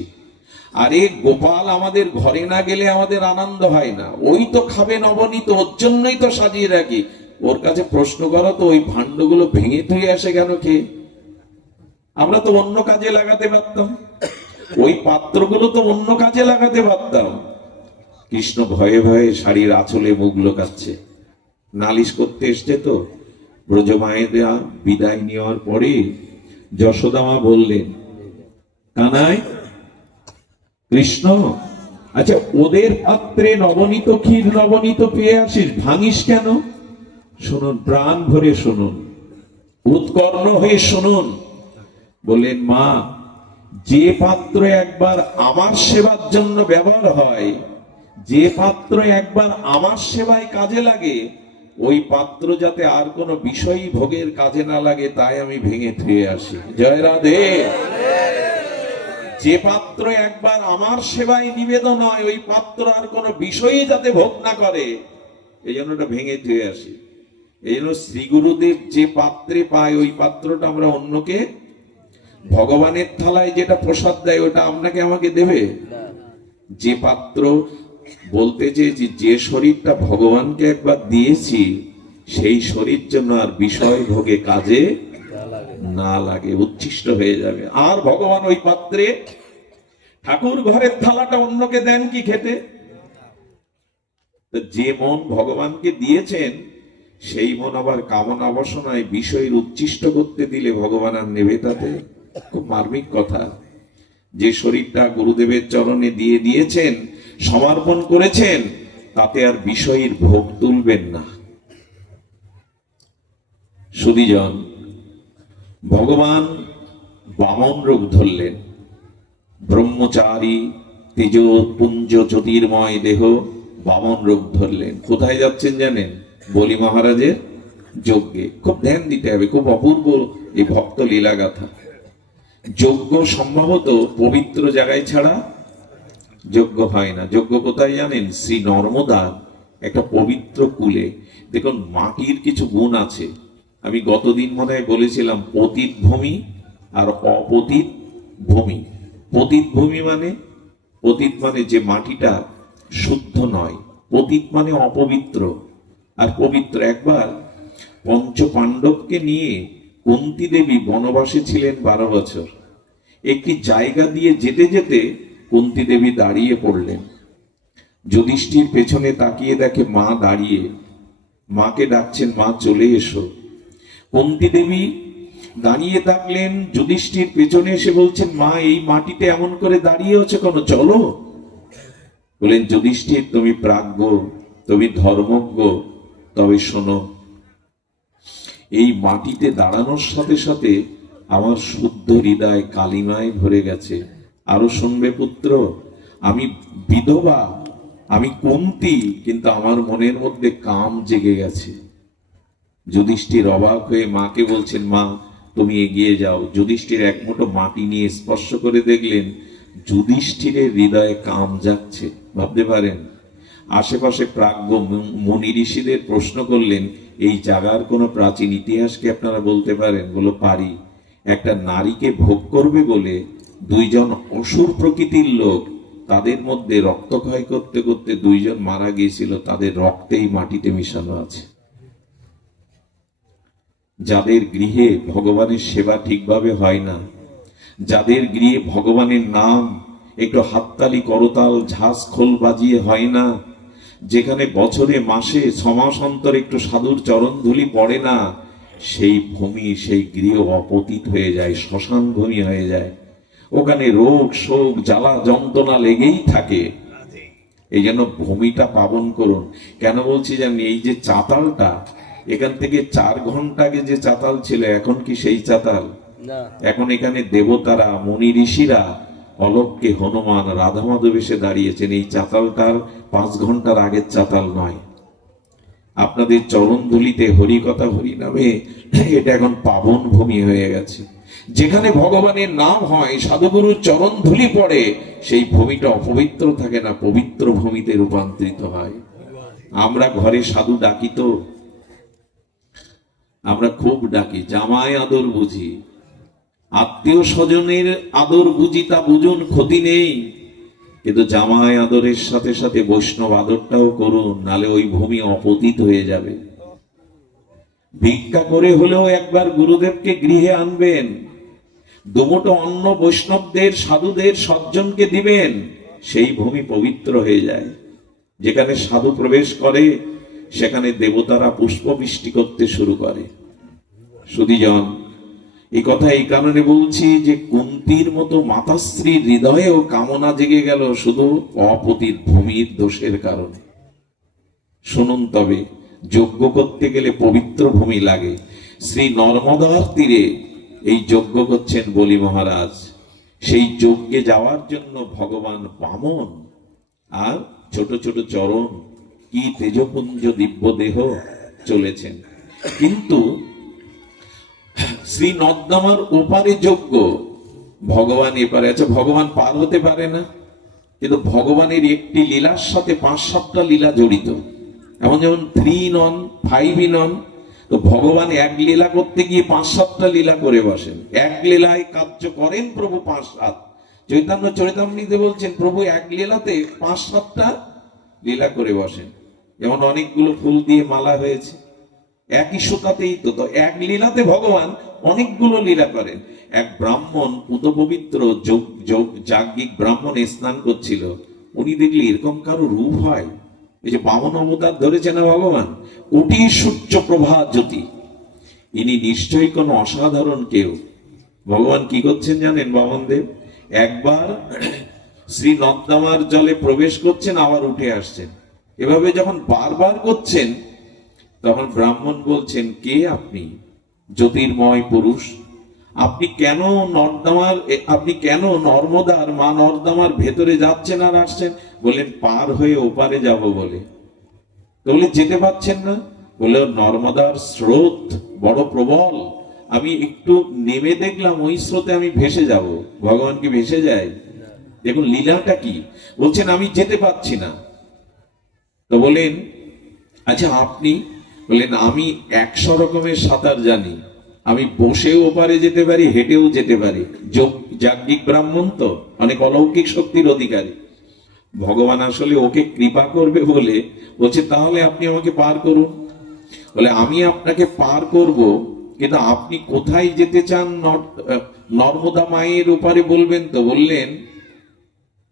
আরে গোপাল আমাদের ঘরে না গেলে আমাদের আনন্দ হয় না। ওই তো খাবে নবনীত, ওর জন্যই তো সাজিয়ে রাখি। ওর কাছে প্রশ্ন করো তো, ওই ভাণ্ডগুলো ভেঙে তুই আসে কেন কে? আমরা তো অন্য কাজে লাগাতে পারতাম, ওই পাত্রগুলো তো অন্য কাজে লাগাতে পারতাম। কৃষ্ণ ভয়ে ভয়ে শাড়ির আঁচলে মুখ লুকাচ্ছে। নালিশ করতে এসছে তো। ব্রজমায়েরা বিদায় নেওয়ার পরে যশোদা মা বললেন, কানাই, কৃষ্ণ, আচ্ছা ওদের পাত্রে নবনীত ক্ষীর নবনীত পেয়ে আসিস, ভাঙিস কেন? শুনুন, প্রাণ ভরে শুনুন, উৎকর্ণ হয়ে শুনুন। বললেন, মা, যে পাত্র একবার আমার সেবার জন্য ব্যবহার হয়, যে পাত্র একবার আমার সেবায় কাজে লাগে, ওই পাত্র যাতে আর কোনো বিষয় ভোগের কাজে না লাগে, তাই আমি ভেঙে ধুয়ে আসি। জয় রাধে। যে পাত্র একবার আমার সেবায় নিবেদন হয়, ওই পাত্র আর কোনো বিষয়ই যাতে ভোগ না করে, এই জন্য ওটা ভেঙে ধুয়ে আসি। এই জন্য শ্রী গুরুদেব যে পাত্রে পায়, ওই পাত্রটা আমরা অন্যকে, ভগবানের থালায় যেটা প্রসাদ দেয় ওটা আপনাকে আমাকে দেবে? যে পাত্র, বলতে চেয়েছি, যে শরীরটা ভগবানকে একবার দিয়েছি, সেই শরীর জন্য আর বিষয় ভোগে কাজে না লাগে, উচ্ছিষ্ট হয়ে যাবে। আর ভগবান ওই পাত্রে ঠাকুর ঘরের থালাটা অন্যকে দেন কি খেতে? তো যে মন ভগবানকে দিয়েছেন সেই মন আবার কামনা বাসনায় বিষয়ের উচ্ছিষ্ট করতে দিলে ভগবান আর নেবে তাতে? খুব মার্মিক কথা। যে শরীরটা গুরুদেবের চরণে দিয়ে দিয়েছেন, সমর্পণ করেছেন, তাতে আর বিষয়ের ভোগ তুলবেন না। সুধীজন, ভগবান বামন রূপ ধরলেন, ব্রহ্মচারী তেজপুঞ্জ জ্যোতির্ময় দেহ বামন রূপ ধরলেন। কোথায় যাচ্ছেন জানেন? বলি মহারাজের যজ্ঞে। খুব ধ্যান দিতে হবে, খুব অপূর্ব এই ভক্ত লীলা গাথা। যজ্ঞ সম্ভবত পবিত্র জায়গায় ছাড়া যজ্ঞ হয় না। যজ্ঞ কোথায় জানেন? শ্রী নর্মদা একটা পবিত্র কূলে। দেখুন, মাটির কিছু গুণ আছে। আমি গতদিন মনে হয় বলেছিলাম পতিত ভূমি আর অপতিত ভূমি। পতিত ভূমি মানে, পতিত মানে যে মাটিটা শুদ্ধ নয়, পতিত মানে অপবিত্র আর পবিত্র। একবার পঞ্চ পাণ্ডবকে নিয়ে কুন্তী দেবী বনবাসে ছিলেন 12 বছর। একটি জায়গা দিয়ে যেতে যেতে কুন্তী দেবী দাঁড়িয়ে পড়লেন। যুধিষ্ঠির পেছনে তাকিয়ে দেখে মা দাঁড়িয়ে, মাকে ডাকছেন, মা চলে এসো। কুন্তী দেবী দাঁড়িয়ে থাকলেন, যুধিষ্ঠির পেছনে এসে বলছেন, মা এই মাটিতে এমন করে দাঁড়িয়ে আছো কেন, চলো। বলেন, যুধিষ্ঠির তুমি প্রাজ্ঞ, তুমি ধর্মজ্ঞ, তবে শোনো, এই মাটিতে দাঁড়ানোর সাথে সাথে আমার শুদ্ধ হৃদয় কালিমায় ভরে গেছে। আরো শুনবে পুত্র, আমি বিধবা, আমি কুন্তী, কিন্তু আমার মনের মধ্যে কাম জেগে গেছে। যুধিষ্ঠির অবাক হয়ে মাকে বলছেন, মা তুমি এগিয়ে যাও। যুধিষ্ঠির এক মুঠো মাটি নিয়ে স্পর্শ করে দেখলেন যুধিষ্ঠিরের হৃদয়ে কাম জাগছে। ভাবতে পারেন? আশেপাশে প্রাজ্ঞ মুনি ঋষিদের প্রশ্ন করলেন, এই জায়গার কোনো প্রাচীন ইতিহাস কি আপনারা বলতে পারেন? বলো, পারি। একটা নারীকে ভোগ করবে বলে দুইজন অসুর প্রকৃতির লোক, তাদের মধ্যে রক্তক্ষয় করতে করতে দুইজন মারা গিয়েছিল, তাদের রক্তেই মাটিতে মিশানো আছে। যাদের গৃহে ভগবানের সেবা ঠিকভাবে হয় না, যাদের গৃহে ভগবানের নাম একটু হাততালি করতাল ঝাঁস খোল বাজিয়ে হয় না, যেখানে বছরে মাসে 6 মাস অন্তর একটু সাধুর চরণ ধুলি পড়ে না, সেই ভূমি, সেই গৃহ অপতিত হয়ে যায়, শ্মশান ভূমি হয়ে যায়। ওখানে রোগ শোক জ্বালা যন্ত্রণা লেগেই থাকে। এই জন্য ভূমিটা পাবন করুন। কেন বলছি জানি? এই যে চাতালটা, এখান থেকে 4 ঘন্টা আগে যে চাতাল ছিল, এখন কি সেই চাতাল? এখন এখানে দেবতারা মুনি ঋষিরা অলক্ষ্যে হনুমান রাধা মাধব এসে দাঁড়িয়েছেন। এই চাতালটার 5 ঘন্টার আগের চাতাল নয়। আপনাদের চরণ ধুলিতে হরিকথা হরি নামে এটা এখন পাবন ভূমি হয়ে গেছে। যেখানে ভগবানের নাম হয়, সাধুগুরুর চরণ ধুলি পড়ে, সেই ভূমিটা অপবিত্র থাকে না, পবিত্র ভূমিতে রূপান্তরিত হয়। আমরা ঘরে সাধু ডাকি তো, আমরা খুব ডাকি, জামাই আদর বুঝি, আত্মীয় স্বজনের আদর বুঝি, তা বুঝুন, ক্ষতি নেই। কিন্তু জামাই আদরের সাথে সাথে বৈষ্ণব আদরটাও করুন, নালে ওই ভূমি অপতিত হয়ে যাবে। ভিক্ষা করে হলেও একবার গুরুদেবকে গৃহে আনবেন, দুমুঠো অন্ন বৈষ্ণবদের সাধুদের সজ্জনকে দিবেন, সেই ভূমি পবিত্র হয়ে যায়। যেখানে সাধু প্রবেশ করে সেখানে দেবতারা পুষ্পবৃষ্টি করতে শুরু করে। সুধীজন, এই কথা এই কারণে বলছি যে কুন্তীর মতো মাতাশ্রীর হৃদয়েও কামনা জেগে গেল শুধু অপতিত ভূমির দোষের কারণে। শুনুন, তবে যজ্ঞ করতে গেলে পবিত্র ভূমি লাগে। শ্রী নর্মদার তীরে এই যজ্ঞ করছেন বলি মহারাজ। সেই যজ্ঞে যাওয়ার জন্য ভগবান বামন আর ছোট ছোট চরণ, কি তেজপুঞ্জ দিব্য দেহ চলেছেন। কিন্তু শ্রী নর্মদার ওপারে যজ্ঞ, ভগবান এপারে আছে। ভগবান পার হতে পারে না, কিন্তু ভগবানের একটি লীলার সাথে 5-7টা লীলা জড়িত। এমন যেমন 3 নন 5 নন, তো ভগবান এক লীলা করতে গিয়ে 5-7টা লীলা করে বসেন। এক লীলায় কার্য করেন প্রভু 5-7। চৈতন্য চরিতামৃতে বলছেন প্রভু এক লীলাতে 5-7টা লীলা করে বসেন। যেমন অনেকগুলো ফুল দিয়ে মালা হয়েছে, একই সুতাতেই তো এক লীলাতে ভগবান অনেকগুলো লীলা করেন। এক ব্রাহ্মণ পবিত্র যাজ্ঞিক ব্রাহ্মণে স্নান করছিল, উনি দেখলে এরকম কারো রূপ হয়? এই যে বামন অবতার ধরেছে না ভগবান, কোটি সূর্য প্রভা জ্যোতি, ইনি নিশ্চয়ই কোনো অসাধারণ কেউ। ভগবান কি করছেন জানেন বামনদেব? একবার শ্রী নর্দমার জলে প্রবেশ করছেন, আবার উঠে আসছেন, এভাবে যখন বারবার করছেন, তখন ব্রাহ্মণ বলছেন, কে আপনি? জ্যোতির্ময় পুরুষ, আপনি কেন নর্মদার মা নর্দমার ভেতরে যাচ্ছেন আর আসছেন? বললেন, পার হয়ে ওপারে যাব বলে। তো বলে, যেতে পারছেন না? বলে, নর্মদার স্রোত বড় প্রবল, আমি একটু নেমে দেখলাম ওই স্রোতে আমি ভেসে যাব। ভগবান কি ভেসে যায়? দেখুন লীলাটা কি। বলছেন, আমি যেতে পারছি না। তো বলেন, আচ্ছা আপনি? বললেন, আমি 100 রকমের সাঁতার জানি, আমি বসেও ওপারে যেতে পারি, হেঁটেও যেতে পারি। যাজ্ঞিক ব্রাহ্মণ তো অনেক অলৌকিক শক্তির অধিকারী। ভগবান আসলে ওকে কৃপা করবে বলে বলছে, তাহলে আপনি আমাকে পার করুন। বলে, আমি আপনাকে পার করব, কিন্তু আপনি কোথায় যেতে চান? নর্মদা মায়ের ওপারে বলবেন তো। বললেন,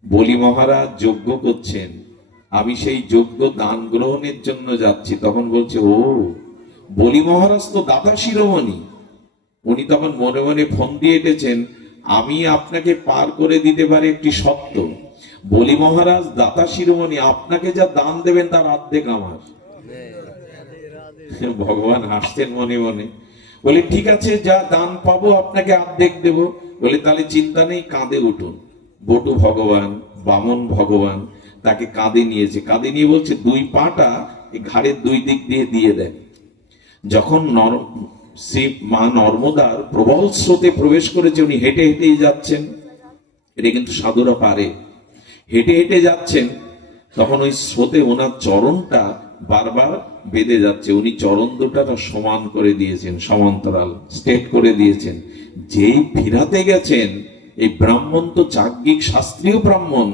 বলি মহারাজ যজ্ঞ করছেন, আমি সেই যজ্ঞ দান গ্রহণের জন্য যাচ্ছি। তখন বলছে, ও, বলি মহারাজ তো দাতা শিরোমণি। উনি তখন মনে মনে ফোন দিয়ে এটেছেন, আমি আপনাকে পার করে দিতে পারি একটি সত্য, বলি মহারাজ দাতা শিরোমণি, আপনাকে যা দান দেবেন তার অর্ধেক আমার। ভগবান হাসতেন মনে মনে, বলে, ঠিক আছে, যা দান পাবো আপনাকে অর্ধেক দেব। বলে, তাহলে চিন্তা নেই, কাঁধে উঠুন। বটু ভগবান, বামন ভগবান তাকে কাঁধে নিয়েছে, কাঁধে নিয়ে বলছে, 2 পাটা ঘাড়ের 2 দিক দিয়ে দেন। যখন শ্রী মা নর্মদার প্রবল স্রোতে প্রবেশ করেছে, উনি হেঁটে হেঁটেই যাচ্ছেন, এটা কিন্তু সাধুরা পারে, হেঁটে হেঁটে যাচ্ছেন, তখন ওই স্রোতে ওনার চরণটা বারবার বেঁধে যাচ্ছে। উনি চরণ দুটা সমান করে দিয়েছেন, সমান্তরাল স্ট্রেট করে দিয়েছেন। যেই ফিরাতে গেছেন, এই ব্রাহ্মণ তো যাজ্ঞিক শাস্ত্রীয় ব্রাহ্মণ,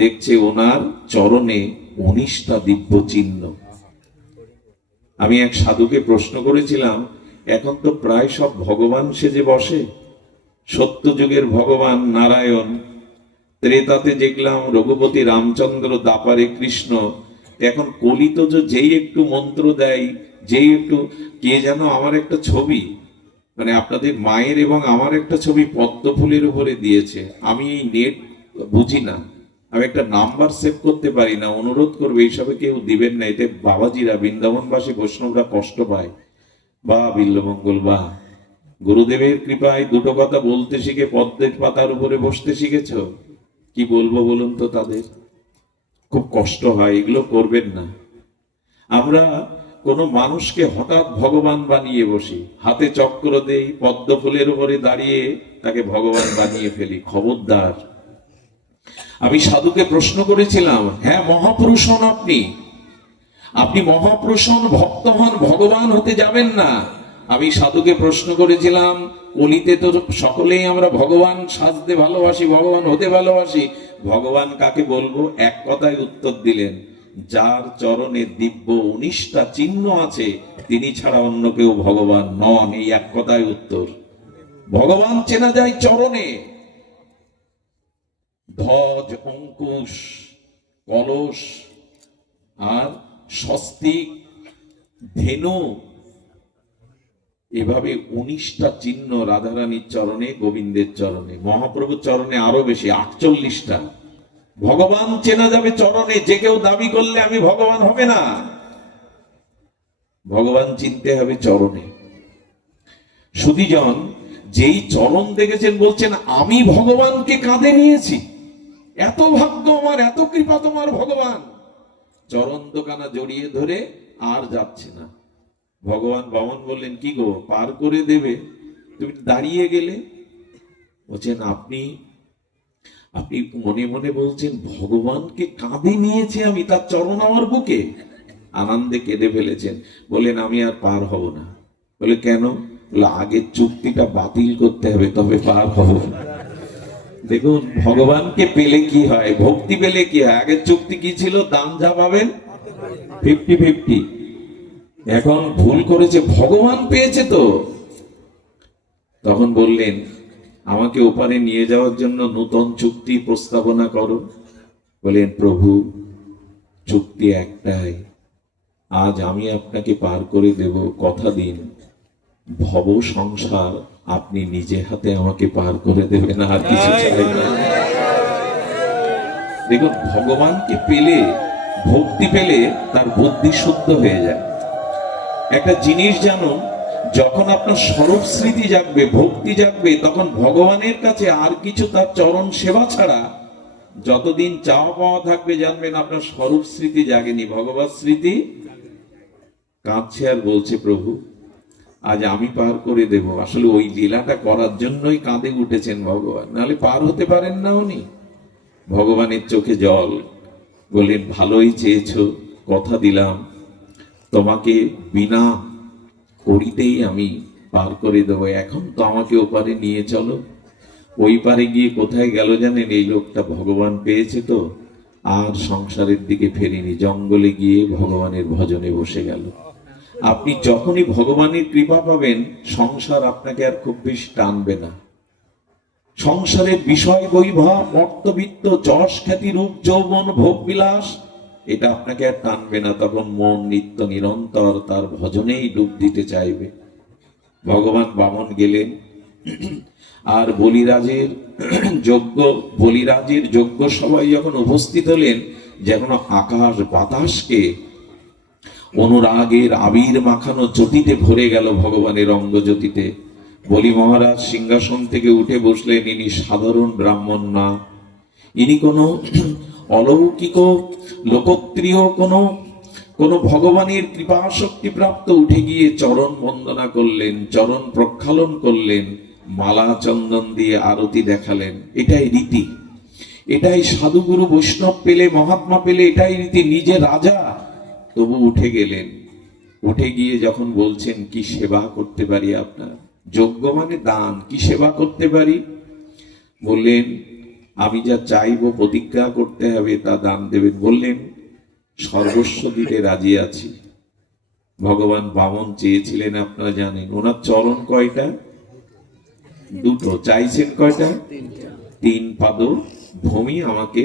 দেখছে ওনার চরণে 19টা দিব্য চিহ্ন। আমি এক সাধুকে প্রশ্ন করেছিলাম, এখন তো প্রায় সব ভগবান সেজে বসে, সত্য যুগের ভগবান নারায়ণ, ত্রেতাতে দেখলাম রঘুপতি রামচন্দ্র, দাপারে কৃষ্ণ, এখন কলিত যেই একটু মন্ত্র দেয়, যেই একটু, কে যেন আমার একটা ছবি, মানে আপনাদের মায়ের এবং আমার একটা ছবি পদ্ম ফুলের উপরে দিয়েছে। আমি এই নেট বুঝি না, আমি একটা নাম্বার সেভ করতে পারি না, অনুরোধ করবে এইসবে কেউ দিবেন না, এতে বাবাজিরা, বৃন্দাবনবাসী বৈষ্ণবরা কষ্ট পায়। বা বিল্লমঙ্গল, বা গুরুদেবের কৃপায় 2টো কথা বলতে শিখে পদ্মের পাতার উপরে বসতে শিখেছ, কি বলবো বলুন তো? তাদের খুব কষ্ট হয়, এগুলো করবেন না। আমরা কোনো মানুষকে হঠাৎ ভগবান বানিয়ে বসি, হাতে চক্র দেই, পদ্ম ফুলের উপরে দাঁড়িয়ে তাকে ভগবান বানিয়ে ফেলি। খবরদার। আমি সাধুকে প্রশ্ন করেছিলাম, হ্যাঁ মহাপুরুষ হন আপনি মহাপুরুষ হন, ভক্ত হন, ভগবান হতে যাবেন না। আমি সাধুকে প্রশ্ন করেছিলাম, কলিতে তো সকলেই আমরা ভগবান সাজতে ভালোবাসি, ভগবান হতে ভালোবাসি, ভগবান কাকে বলবো? এক কথায় উত্তর দিলেন, যার চরণে দিব্য 19টা চিহ্ন আছে, তিনি ছাড়া অন্য কেউ ভগবান নন। এই এক কথায় উত্তর। ভগবান চেনা যায় চরণে। ধ্বজ, অঙ্কুশ, কলস আর স্বস্তিক, ধেনু, এভাবে 19টা চিহ্ন রাধারানীর চরণে, গোবিন্দের চরণে, মহাপ্রভুর চরণে আরো বেশি, 48টা। ভগবান চেনা যাবে চরণে। যে কেউ দাবি করলে আমি ভগবান, হবে না। ভগবান চিনতে হবে চরণে। সুধীজন যেই চরণ দেখেছেন, বলছেন, আমি ভগবানকে কাঁধে নিয়েছি, এত ভাগ্য আমার, এত কৃপা তোমার ভগবান। চরণ দোকানা জড়িয়ে ধরে আর যাচ্ছে না। ভগবান বামন বললেন, কি গো, পার করে দেবে? তুমি দাঁড়িয়ে গেলে। বলছেন, আপনি মনে মনে বলছেন, ভগবানকে কাঁধে নিয়েছে আমি, তার চরণ আমার বুকে। আনন্দে কেঁদে ফেলেছেন। বললেন, আমি আর পার হব না। বলে, কেন? বলে, আগের চুক্তিটা বাতিল করতে হবে, তবে পার হব। দেখুন ভগবানকে পেলে কি হয়, ভক্তি পেলে কি হয়। আগের চুক্তি কি ছিল? দাম যা পাবেন 50-50। এখন ভুল করেছে, ভগবান পেয়েছে তো। তখন বললেন, আমাকে ওপারে নিয়ে যাওয়ার জন্য নূতন চুক্তি প্রস্তাবনা করো। বললেন, প্রভু, চুক্তি একটাই, আজ আমি আপনাকে পার করে দেব, কথা দিন ভব সংসার আপনি নিজে হাতে আমাকে পার করে দেবেন, আর কিছু চাই না। দেখুন, ভগবানকে পেলে, ভক্তি পেলে তার বুদ্ধি শুদ্ধ হয়ে যায়। একটা জিনিস জানুন, যখন আপনার স্বরূপ স্মৃতি জাগবে, ভক্তি জাগবে, তখন ভগবানের কাছে আর কিছু তার চরণ সেবা ছাড়া যতদিন চাওয়া পাওয়া থাকবে, জানবেন আপনার স্বরূপ স্মৃতি জাগেনি, ভগবত স্মৃতি কাঁদছে আর বলছে, প্রভু আজ আমি পার করে দেব। আসলে ওই লীলাটা করার জন্যই কাঁদে উঠেছেন ভগবান, নাহলে পার হতে পারেন না উনি। ভগবানের চোখে জল। বললেন, ভালোই চেয়েছো, কথা দিলাম তোমাকে বিনা করিতেই আমি পার করে দেবো। এখন তো আমাকে ওপারে নিয়ে চলো। ওই পারে গিয়ে কোথায় গেল জানেন? এই লোকটা ভগবান পেয়েছে তো আর সংসারের দিকে ফেরেনি, জঙ্গলে গিয়ে ভগবানের ভজনে বসে গেল। আপনি যখনই ভগবানের কৃপা পাবেন, সংসার আপনাকে আর খুব বেশি টানবে না। সংসারের বিষয় বৈভব, অর্থবিত্ত, যশ খ্যাতি, রূপ যৌবন, ভোগ বিলাস, এটা আপনাকে আর টানবে না। তখন মন নিত্য নিরন্তর তার ভজনেই ডুব দিতে চাইবে। ভগবান বামন গেলেন, আর বলিরাজের যজ্ঞ সবাই যখন উপস্থিত হলেন, যেন আকাশ বাতাসকে অনুরাগের আবির মাখানো জ্যোতিতে ভরে গেল, ভগবানের অঙ্গ জ্যোতিতে। বলি মহারাজ সিংহাসন থেকে উঠে বসলেন। ইনি সাধারণ ব্রাহ্মণ না, ইনি কোনো অলৌকিক লোকপ্রিয় কোনো ভগবানের কৃপা শক্তি প্রাপ্ত। উঠে গিয়ে চরণ বন্দনা করলেন, চরণ প্রক্ষালন করলেন, মালা চন্দন দিয়ে আরতি দেখালেন। এটাই রীতি, এটাই সাধুগুরু বৈষ্ণব পেলে, মহাত্মা পেলে এটাই রীতি। নিজে রাজা, তবু উঠে গেলেন। উঠে গিয়ে যখন বলছেন, কি সেবা করতে পারি আপনার? যজ্ঞ মানে দান, কি সেবা করতে পারি? বললেন, আমি যা চাইবো, প্রতিজ্ঞা করতে হবে, তা দান দেবেন। বললেন, সর্বস্ব দিতে রাজি আছি। ভগবান বামন চেয়েছিলেন, আপনারা জানেন, ওনার চরণ কয়টা? দুটো। চাইছেন কয়টা? 3 পাদ ভূমি আমাকে।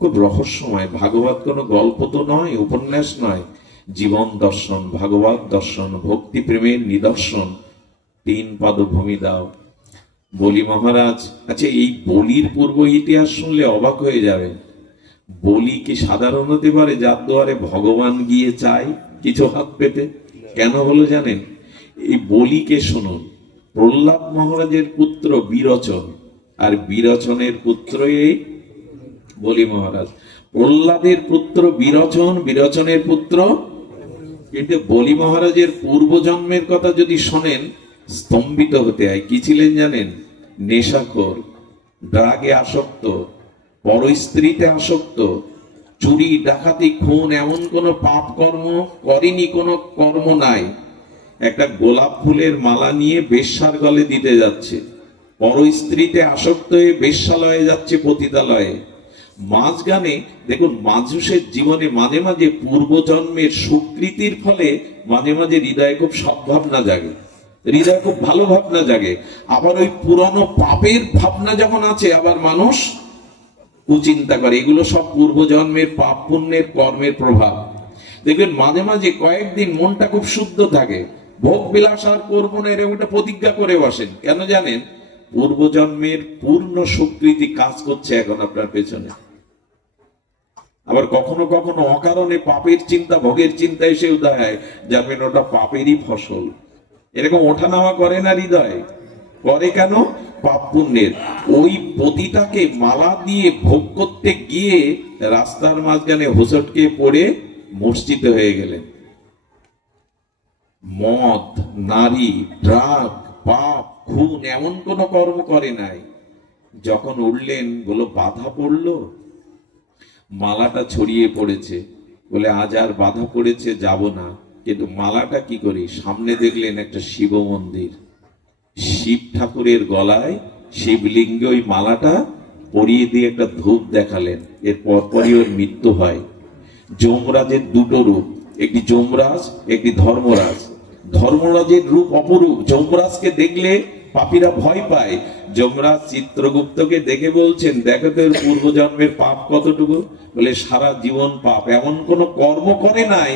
খুব রহস্যময়। ভাগবত কোনো গল্প তো নয়, উপন্যাস নয়, জীবন দর্শন, ভাগবত দর্শন, ভক্তি প্রেমের নিদর্শন। 3 পাদ ভূমি দাও। বলি মহারাজ, আচ্ছা এই বলির পূর্ব ইতিহাস শুনলে অবাক হয়ে যাবে। বলি কি সাধারণ হতে পারে যার দুয়ারে ভগবান গিয়ে চায় কিছু হাত পেতে? কেন হলো জানেন? এই বলিকে শুনুন। প্রহ্লাদ মহারাজের পুত্র বিরোচন, আর বিরোচনের পুত্র এই বলি মহারাজ। প্রহ্লাদের পুত্র বিরোচন, বিরোচনের পুত্র। কিন্তু বলি মহারাজের পূর্বজন্মের কথা যদি শোনেন, স্তম্ভিত হতে হয়। কি ছিলেন জানেন? নেশাখোর, ড্রাগে আসক্ত, পর স্ত্রীতে আসক্ত, চুরি ডাকাতি খুন এমন কোনো পাপ কর্ম করেনি, কোনো কর্ম নাই। একটা গোলাপ ফুলের মালা নিয়ে বেশ্যার গলে দিতে যাচ্ছে, পর স্ত্রীতে আসক্ত হয়ে বেশ্যালয়ে যাচ্ছে, পতিতালয়ে। মাঝখানে দেখুন, মানুষের জীবনে মাঝে মাঝে পূর্বজন্মের সুকৃতির ফলে মাঝে মাঝে হৃদয়ে খুব সদ্ভাবনা জাগে, হৃদয়ে খুব ভালো ভাবনা জাগে। আবার ওই পুরানো পাপের ভাবনা যখন আছে, আবার মানুষ কুচিন্তা করে। এগুলো সব পূর্বজন্মের পাপ পুণ্যের কর্মের প্রভাব। দেখবেন মাঝে মাঝে কয়েকদিন মনটা খুব শুদ্ধ থাকে, ভোগ বিলাস আর করবো না, এরকম একটা প্রতিজ্ঞা করে বসেন। কেন জানেন? পূর্বজন্মের পূর্ণ সুকৃতি কাজ করছে এখন আপনার পেছনে। আবার কখনো কখনো অকারণে পাপের চিন্তা, ভোগের চিন্তা এসে উদয় হয়, যাবেন ওটা পাপেরই ফসল। এরকম ওঠানামা করে না হৃদয়? করে কেন? পাপ পুণ্যের। ওই পতিতাকে মালা দিয়ে ভোগ করতে গিয়ে রাস্তার মাঝখানে হোঁচটকে পড়ে মূর্ছিত হয়ে গেলেন। মদ, নারী, ড্রাগ, পাপ, খুন এমন কোন কর্ম করে নাই। যখন উঠলেন, বলো বাধা পড়লো, মালাটা ছড়িয়ে পড়েছে। বলে আজ আর বাধা পড়েছে, যাব না। কিন্তু মালাটা কি করি? সামনে দেখলেন একটা শিব মন্দির, শিব ঠাকুরের গলায় শিবলিঙ্গে ওই মালাটা পরিয়ে দিয়ে একটা ধূপ দেখালেন। এর পরপরই ওর মৃত্যু হয়। যমরাজের 2টো রূপ, একটি যমরাজ, একটি ধর্মরাজ। ধর্মরাজের রূপ অপরূপ। যমরাজকে দেখলে পাপীরা ভয় পায়। যমরাজ চিত্রগুপ্তকে দেখে বলছেন, দেখো তো এর পূর্বজন্মের পাপ কতটুকু। বলে সারা জীবন পাপ, এমন কোন কর্ম করে নাই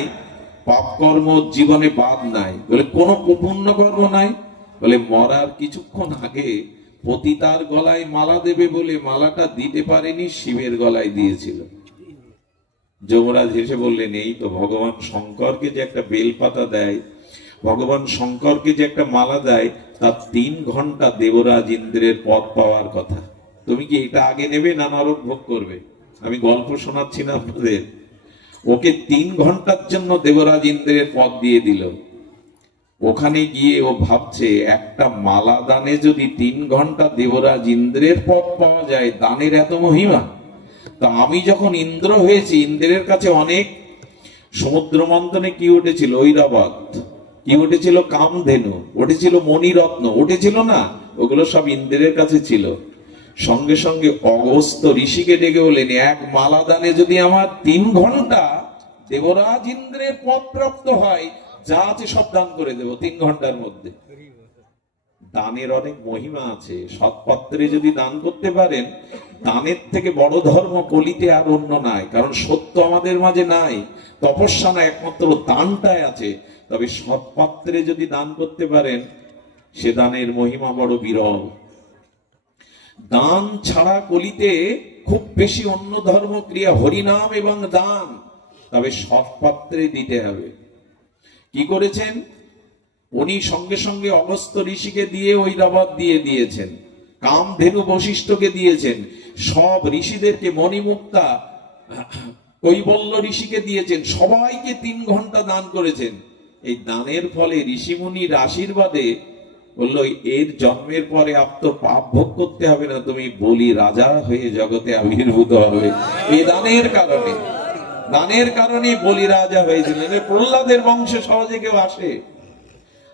পাপ কর্ম জীবনে বাদ নাই। বলে কোন পুণ্য কর্ম নাই। বলে মরার কিছুক্ষণ আগে পতিতার গলায় মালা দেবে বলে মালাটা দিতে পারেনি, শিবের গলায় দিয়েছিল। যমরাজ হেসে বললেন, এই তো ভগবান শঙ্করকে যে একটা বেলপাতা দেয়, ভগবান শঙ্করকে যে একটা মালা দেয়, তার 3 ঘন্টা দেবরাজ ইন্দ্রের পদ পাওয়ার কথা। তুমি কি এটা আগে নেবে না নরক ভোগ করবে? আমি গল্প শোনাচ্ছি না আপনাদের। ওকে 3 ঘন্টার জন্য দেবরাজ ইন্দ্রের পদ দিয়ে দিল। ওখানে গিয়ে ও ভাবছে, একটা মালা দানে যদি 3 ঘন্টা দেবরাজ ইন্দ্রের পদ পাওয়া যায়, দানের এত মহিমা। তা আমি যখন ইন্দ্র হয়েছি, ইন্দ্রের কাছে অনেক সমুদ্র মন্থনে কি উঠেছিল? ঐরাবত। কি উঠেছিল? কামধেনু উঠেছিল, মণিরত্ন উঠেছিল না, ওগুলো সব ইন্দ্রের কাছে ছিল। সঙ্গে সঙ্গে অগস্ত্য ঋষিকে ডেকে বলেন, এক মালা দানে যদি আমার 3 ঘন্টা দেবরাজ ইন্দ্রের পদ প্রাপ্ত হয়, যা আছে সব দান করে দেব 3 ঘন্টার মধ্যে। দানের অনেক মহিমা আছে। সৎপাত্রে যদি দান করতে পারেন, দানের থেকে বড় ধর্ম কলিতে আর অন্য নাই। কারণ সত্য আমাদের মাঝে নাই, তপস্যা না, একমাত্র দানটাই আছে। তবে সৎপাত্রে যদি দান করতে পারেন, সে দানের মহিমা বড় বিরল। দান ছাড়া কলিতে খুব বেশি অন্য ধর্ম ক্রিয়া, হরিনাম এবং দান, তবে সৎপাত্রে দিতে হবে। কি করেছেন উনি? সঙ্গে সঙ্গে অগস্ত্য ঋষিকে দিয়ে ঐরাবত দিয়ে দিয়েছেন, কামধেনু বশিষ্ঠকে দিয়েছেন, সব ঋষিদেরকে, মণিমুক্তা কৈবল্য ঋষিকে দিয়েছেন, সবাইকে 3 ঘন্টা দান করেছেন। এই দানের ফলে ঋষিমুনির আশীর্বাদে বললো, এর জন্মের পরে আপনার পাপ ভোগ করতে হবে না, তুমি বলি রাজা হয়ে জগতে আবির্ভূত হবে। এই দানের কারণে, দানের কারণে বলি রাজা হয়েছিলেন। প্রহ্লাদের বংশে সহজে কেউ আসে?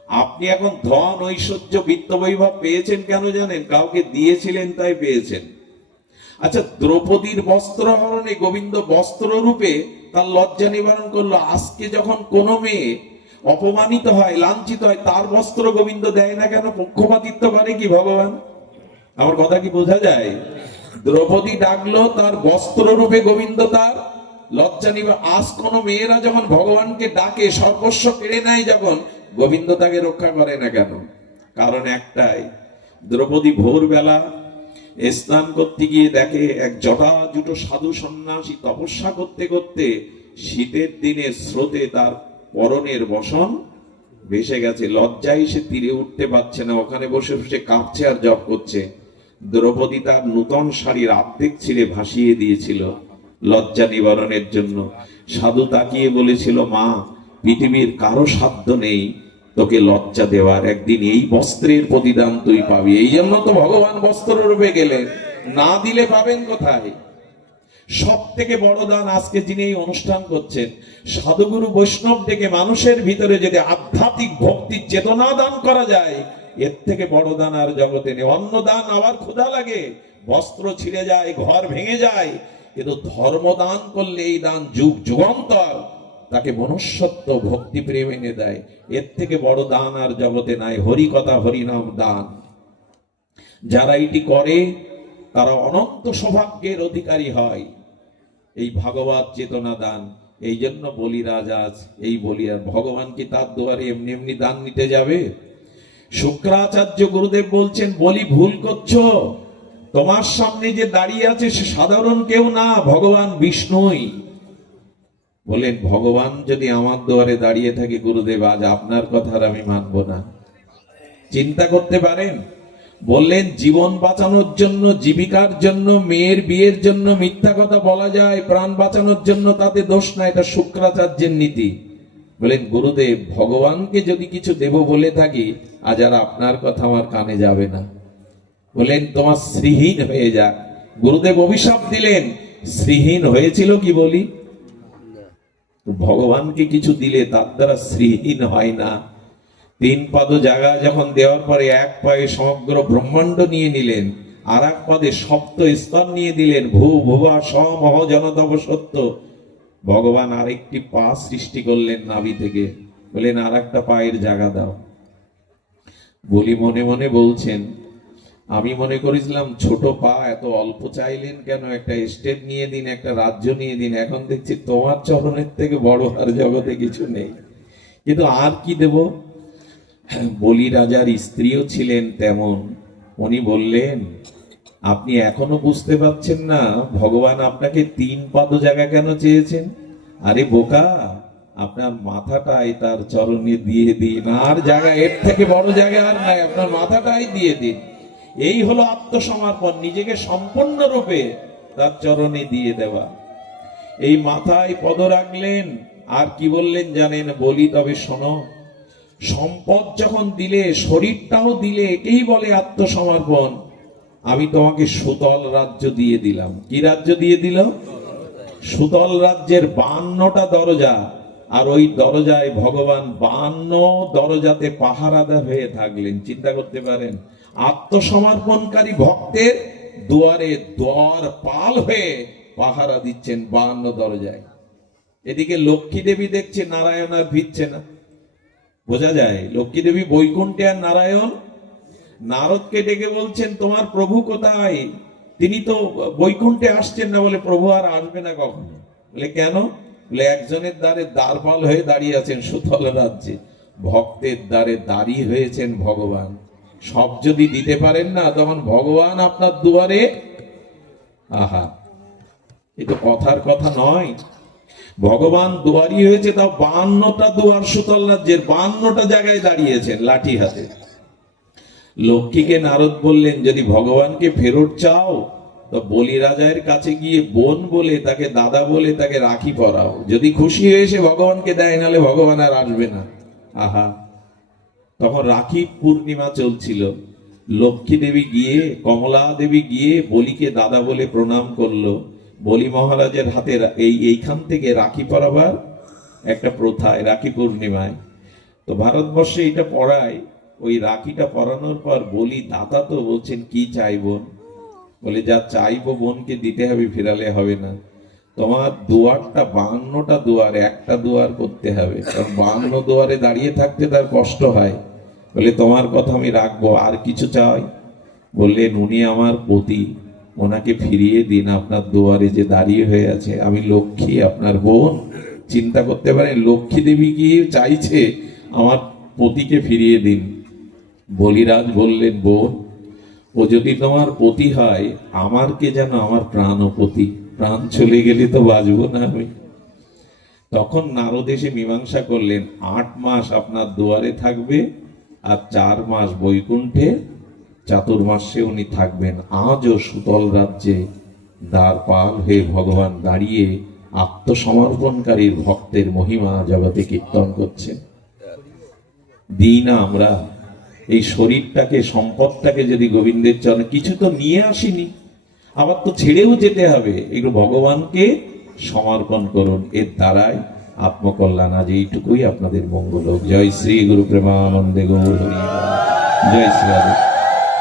আপনি এখন ধন, ঐশ্বর্য, বিত্ত বৈভব পেয়েছেন কেন জানেন? কাউকে দিয়েছিলেন তাই পেয়েছেন। আচ্ছা, দ্রৌপদীর বস্ত্র হরণে গোবিন্দ বস্ত্র রূপে তার লজ্জা নিবারণ করলো। আজকে যখন কোনো মেয়ে অপমানিত হয়, লাঞ্ছিত হয়, তার বস্ত্র গোবিন্দ দেয় না কেন? পক্ষপাতিত্ব করে কি ভগবান? আমার কথা কি বোঝা যায়? দ্রৌপদী ডাকলো, তার বস্ত্র রূপে গোবিন্দ তার লজ্জা নিবা। আজ কোন মেয়েরা যখন ভগবানকে ডাকে, সর্বস্ব কেড়ে নেয় যখন, গোবিন্দ তাকে রক্ষা করে না কেন? কারণ একটাই, দ্রৌপদী ভোরবেলা স্নান করতে গিয়ে দেখে এক জটাজুটো সাধু সন্ন্যাসী তপস্যা করতে করতে শীতের দিনে স্রোতে তার পরনের বসন ভেসে গেছে। লজ্জায় সে তীরে উঠতে পারছে না, ওখানে বসে বসে কাঁপছে আর জপ করছে। দ্রৌপদী তার নূতন শাড়ির অর্ধেক ছিঁড়ে ভাসিয়ে দিয়েছিল লজ্জা নিবারণের জন্য। সাধু তাকিয়ে বলেছিল, মা, পৃথিবীর কারো সাধ্য নেই তোকে লজ্জা দেওয়ার, একদিন এই বস্ত্রের প্রতিদান তুই পাবি। এই জন্য তো ভগবান বস্ত্র রূপে গেলেন, না দিলে পাবেন কোথায়? সব থেকে বড় দান আজকে যিনি এই অনুষ্ঠান করছেন, সাধুগুরু বৈষ্ণব ডেকে মানুষের ভিতরে যদি আধ্যাত্মিক ভক্তির চেতনা দান করা যায়, এর থেকে বড় দান আর জগতে নেই। অন্য দান আবার ক্ষুধা লাগে, বস্ত্র ছিঁড়ে যায়, ঘর ভেঙে যায়, কিন্তু ধর্ম দান করলে এই দান যুগ যুগান্তর তাকে মনুষ্যত্ব, ভক্তি প্রেম এনে দেয়। এর থেকে বড় দান আর জগতে নাই। হরি কথা, হরিনাম দান। যারা এটি করে তারা অনন্ত সৌভাগ্যের অধিকারী হয়। এই ভাগবত চেতনা দান। এই জন্য বলি রাজা, এই বলি। আর ভগবান কি তার দুয়ারে এমনি এমনি দান নিতে যাবে? শুক্রাচার্য গুরুদেব বলছেন, বলি ভুল করছো, তোমার সামনে যে দাঁড়িয়ে আছে সে সাধারণ কেউ না, ভগবান বিষ্ণুই। বলেন, ভগবান যদি আমার দুয়ারে দাঁড়িয়ে থাকে, গুরুদেব আজ আপনার কথা আর আমি মানব না। চিন্তা করতে পারেন? বললেন, জীবন বাঁচানোর জন্য, জীবিকার জন্য, মেয়ের বিয়ের জন্য মিথ্যা কথা বলা যায়, প্রাণ বাঁচানোর জন্য তাতে দোষ না, এটা শুক্রাচার্যের নীতি। বলেন, গুরুদেব, ভগবানকে যদি কিছু দেব বলে থাকি, আজ আর আপনার কথা আমার কানে যাবে না। বলেন, তোমার শ্রীহীন হয়ে যাক। গুরুদেব অভিশাপ দিলেন, শ্রীহীন হয়েছিল কি বলি? ভগবানকে কিছু দিলে তার দ্বারা শ্রীহীন হয় না। 3 পাদ জায়গা যখন দেওয়ার পরে এক পায়ে সমগ্র ব্রহ্মাণ্ড নিয়ে নিলেন, আর এক পাদে সপ্ত স্তর নিয়ে দিলেন, ভূ ভুবা সমহ জনতব সত্য। ভগবান আরেকটি পা সৃষ্টি করলেন নাভি থেকে, বলেন আর একটা পায়ের জায়গা দাও। বলি মনে মনে বলছেন, আমি মনে করেছিলাম ছোট পা, এত অল্প চাইলেন কেন? একটা স্টেট নিয়ে দিন, একটা রাজ্য নিয়ে দিন। এখন দেখছি তোমার চরণের থেকে বড় আর জগতে কিছু নেই। কিন্তু আর কি দেব? বলি রাজার স্ত্রীও ছিলেন তেমন। উনি বললেন, আপনি এখনো বুঝতে পারছেন না ভগবান আপনাকে 3 পদ জায়গা কেন চেয়েছেন? আরে বোকা, আপনার মাথাটাই তার চরণে দিয়ে দিন। আর জায়গা এর থেকে বড় জায়গা আর নাই, আপনার মাথাটাই দিয়ে দিন। এই হলো আত্মসমর্পণ, নিজেকে সম্পূর্ণরূপে তার চরণে দিয়ে দেওয়া। এই মাথায় পদ রাখলেন। আর কি বললেন জানেন? বলি তবে শোনো, সম্পদ যখন দিলে, শরীরটাও দিলে, একেই বলে আত্মসমর্পণ। আমি তোমাকে সুতল রাজ্য দিয়ে দিলাম। কি রাজ্য দিয়ে দিল? সুতল রাজ্যের 52টা দরজা। আর ওই দরজায় ভগবান 52 দরজাতে পাহারাদার হয়ে থাকলেন। চিন্তা করতে পারেন, আত্মসমর্পণকারী ভক্তের দুয়ারে দ্বার পাল হয়ে পাহারা দিচ্ছেন 52 দরজায়। এদিকে লক্ষ্মী দেবী দেখছে নারায়ণ আর ভিড়ছে না। বোঝা যায় লক্ষ্মী দেবী বৈকুণ্ঠে আর নারায়ণ। নারদকে ডেকে বলছেন, তোমার প্রভু কোথায়? তিনি তো বৈকুণ্ঠে আসছেন না। বলে, প্রভু আর আসবে না কখনো। বলে, কেন? বলে, একজনের দ্বারে দ্বারপাল হয়ে দাঁড়িয়ে আছেন সুতল রাজ্যে, ভক্তের দ্বারে দাঁড়িয়ে হয়েছেন ভগবান। সব যদি দিতে পারেন না, তখন ভগবান আপনার দুয়ারে। আহা, এ তো কথার কথা নয়। ভগবান দুয়ারি হয়েছে, তাও 52টা দুয়ার সুতল রাজ্যের, 52টা জায়গায় দাঁড়িয়েছেন লাঠি হাতে। লক্ষ্মীকে নারদ বললেন, যদি ভগবানকে ফেরত চাও তো বলি রাজার কাছে গিয়ে বোন বলে, তাকে দাদা বলে, তাকে রাখি পরাও। যদি খুশি হয়ে এসে ভগবানকে দেয়, নাহলে ভগবান আর আসবে না। আহা, তখন রাখি পূর্ণিমা চলছিল। লক্ষ্মী দেবী গিয়ে, কমলা দেবী গিয়ে বলিকে দাদা বলে প্রণাম করলো। বলি মহারাজের হাতে এইখান থেকে রাখি পরাবার একটা প্রথায়, রাখি পূর্ণিমায়। তো ভারতবর্ষে এটা পড়ায়। ওই রাখিটা পরানোর পর বলি দাতা তো বলছেন, কি চাইবো? বলে, যা চাইবো বোনকে দিতে হবে, ফেরালে হবে না। তোমার দুয়ারটা 52টা দুয়ার, একটা দুয়ার করতে হবে, কারণ 52 দুয়ারে দাঁড়িয়ে থাকতে তার কষ্ট হয়। বলে, তোমার কথা আমি রাখবো। আর কিছু চাই? বললেন, উনি আমার পতি, ওনাকে ফিরিয়ে দিন, আপনার দুয়ারে যে দাঁড়িয়ে হয়ে আছে। আমি লক্ষ্মী, আপনার বোন। চিন্তা করতে পারেন, লক্ষ্মী দেবী গিয়ে চাইছে আমার পতিকে ফিরিয়ে দিন। বলিরাজ বললেন, বোন, ও যদি তোমার পতি হয়, আমার কে যেন আমার প্রাণপতি। প্রাণ চলে গেলে তো বাঁচবো না আমি। তখন নারদ এসে মীমাংসা করলেন, 8 মাস আপনার দুয়ারে থাকবে, আর 4 মাস বৈকুণ্ঠে, চাতুর্মাসে উনি থাকবেন। আজও সুতল রাজ্যে দ্বারপাল হয়ে ভগবান দাঁড়িয়ে আত্মসমর্পণকারীর ভক্তের মহিমা জগতে কীর্তন করছেন। দিই না আমরা এই শরীরটাকে, সম্পদটাকে যদি গোবিন্দের চরণে, কিছু তো নিয়ে আসিনি, আবার তো ছেড়েও যেতে হবে। এগুলো ভগবানকে সমর্পণ করুন, এর দ্বারাই আত্মকল্যাণ। আজ এইটুকুই, আপনাদের মঙ্গল হোক। জয় শ্রী গুরু প্রেমানন্দে গৌর হরি। জয় শ্রী রাধে।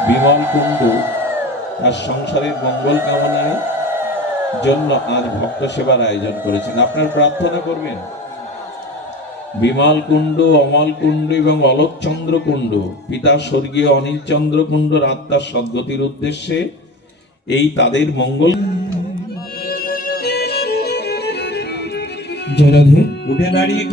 বিমল কুণ্ডু তার সংসারের মঙ্গল কামনায় জন্য আজ ভক্ত সেবার আয়োজন করেছেন। আপনার প্রার্থনা করবেন। বিমল কুণ্ডু, অমল কুণ্ডু এবং অলোক চন্দ্র কুণ্ডু, পিতা স্বর্গীয় অনিল চন্দ্র কুণ্ডুর আত্মার সদ্গতির উদ্দেশ্যে এই তাদের মঙ্গল। জয় রাধে। উঠে দাঁড়িয়ে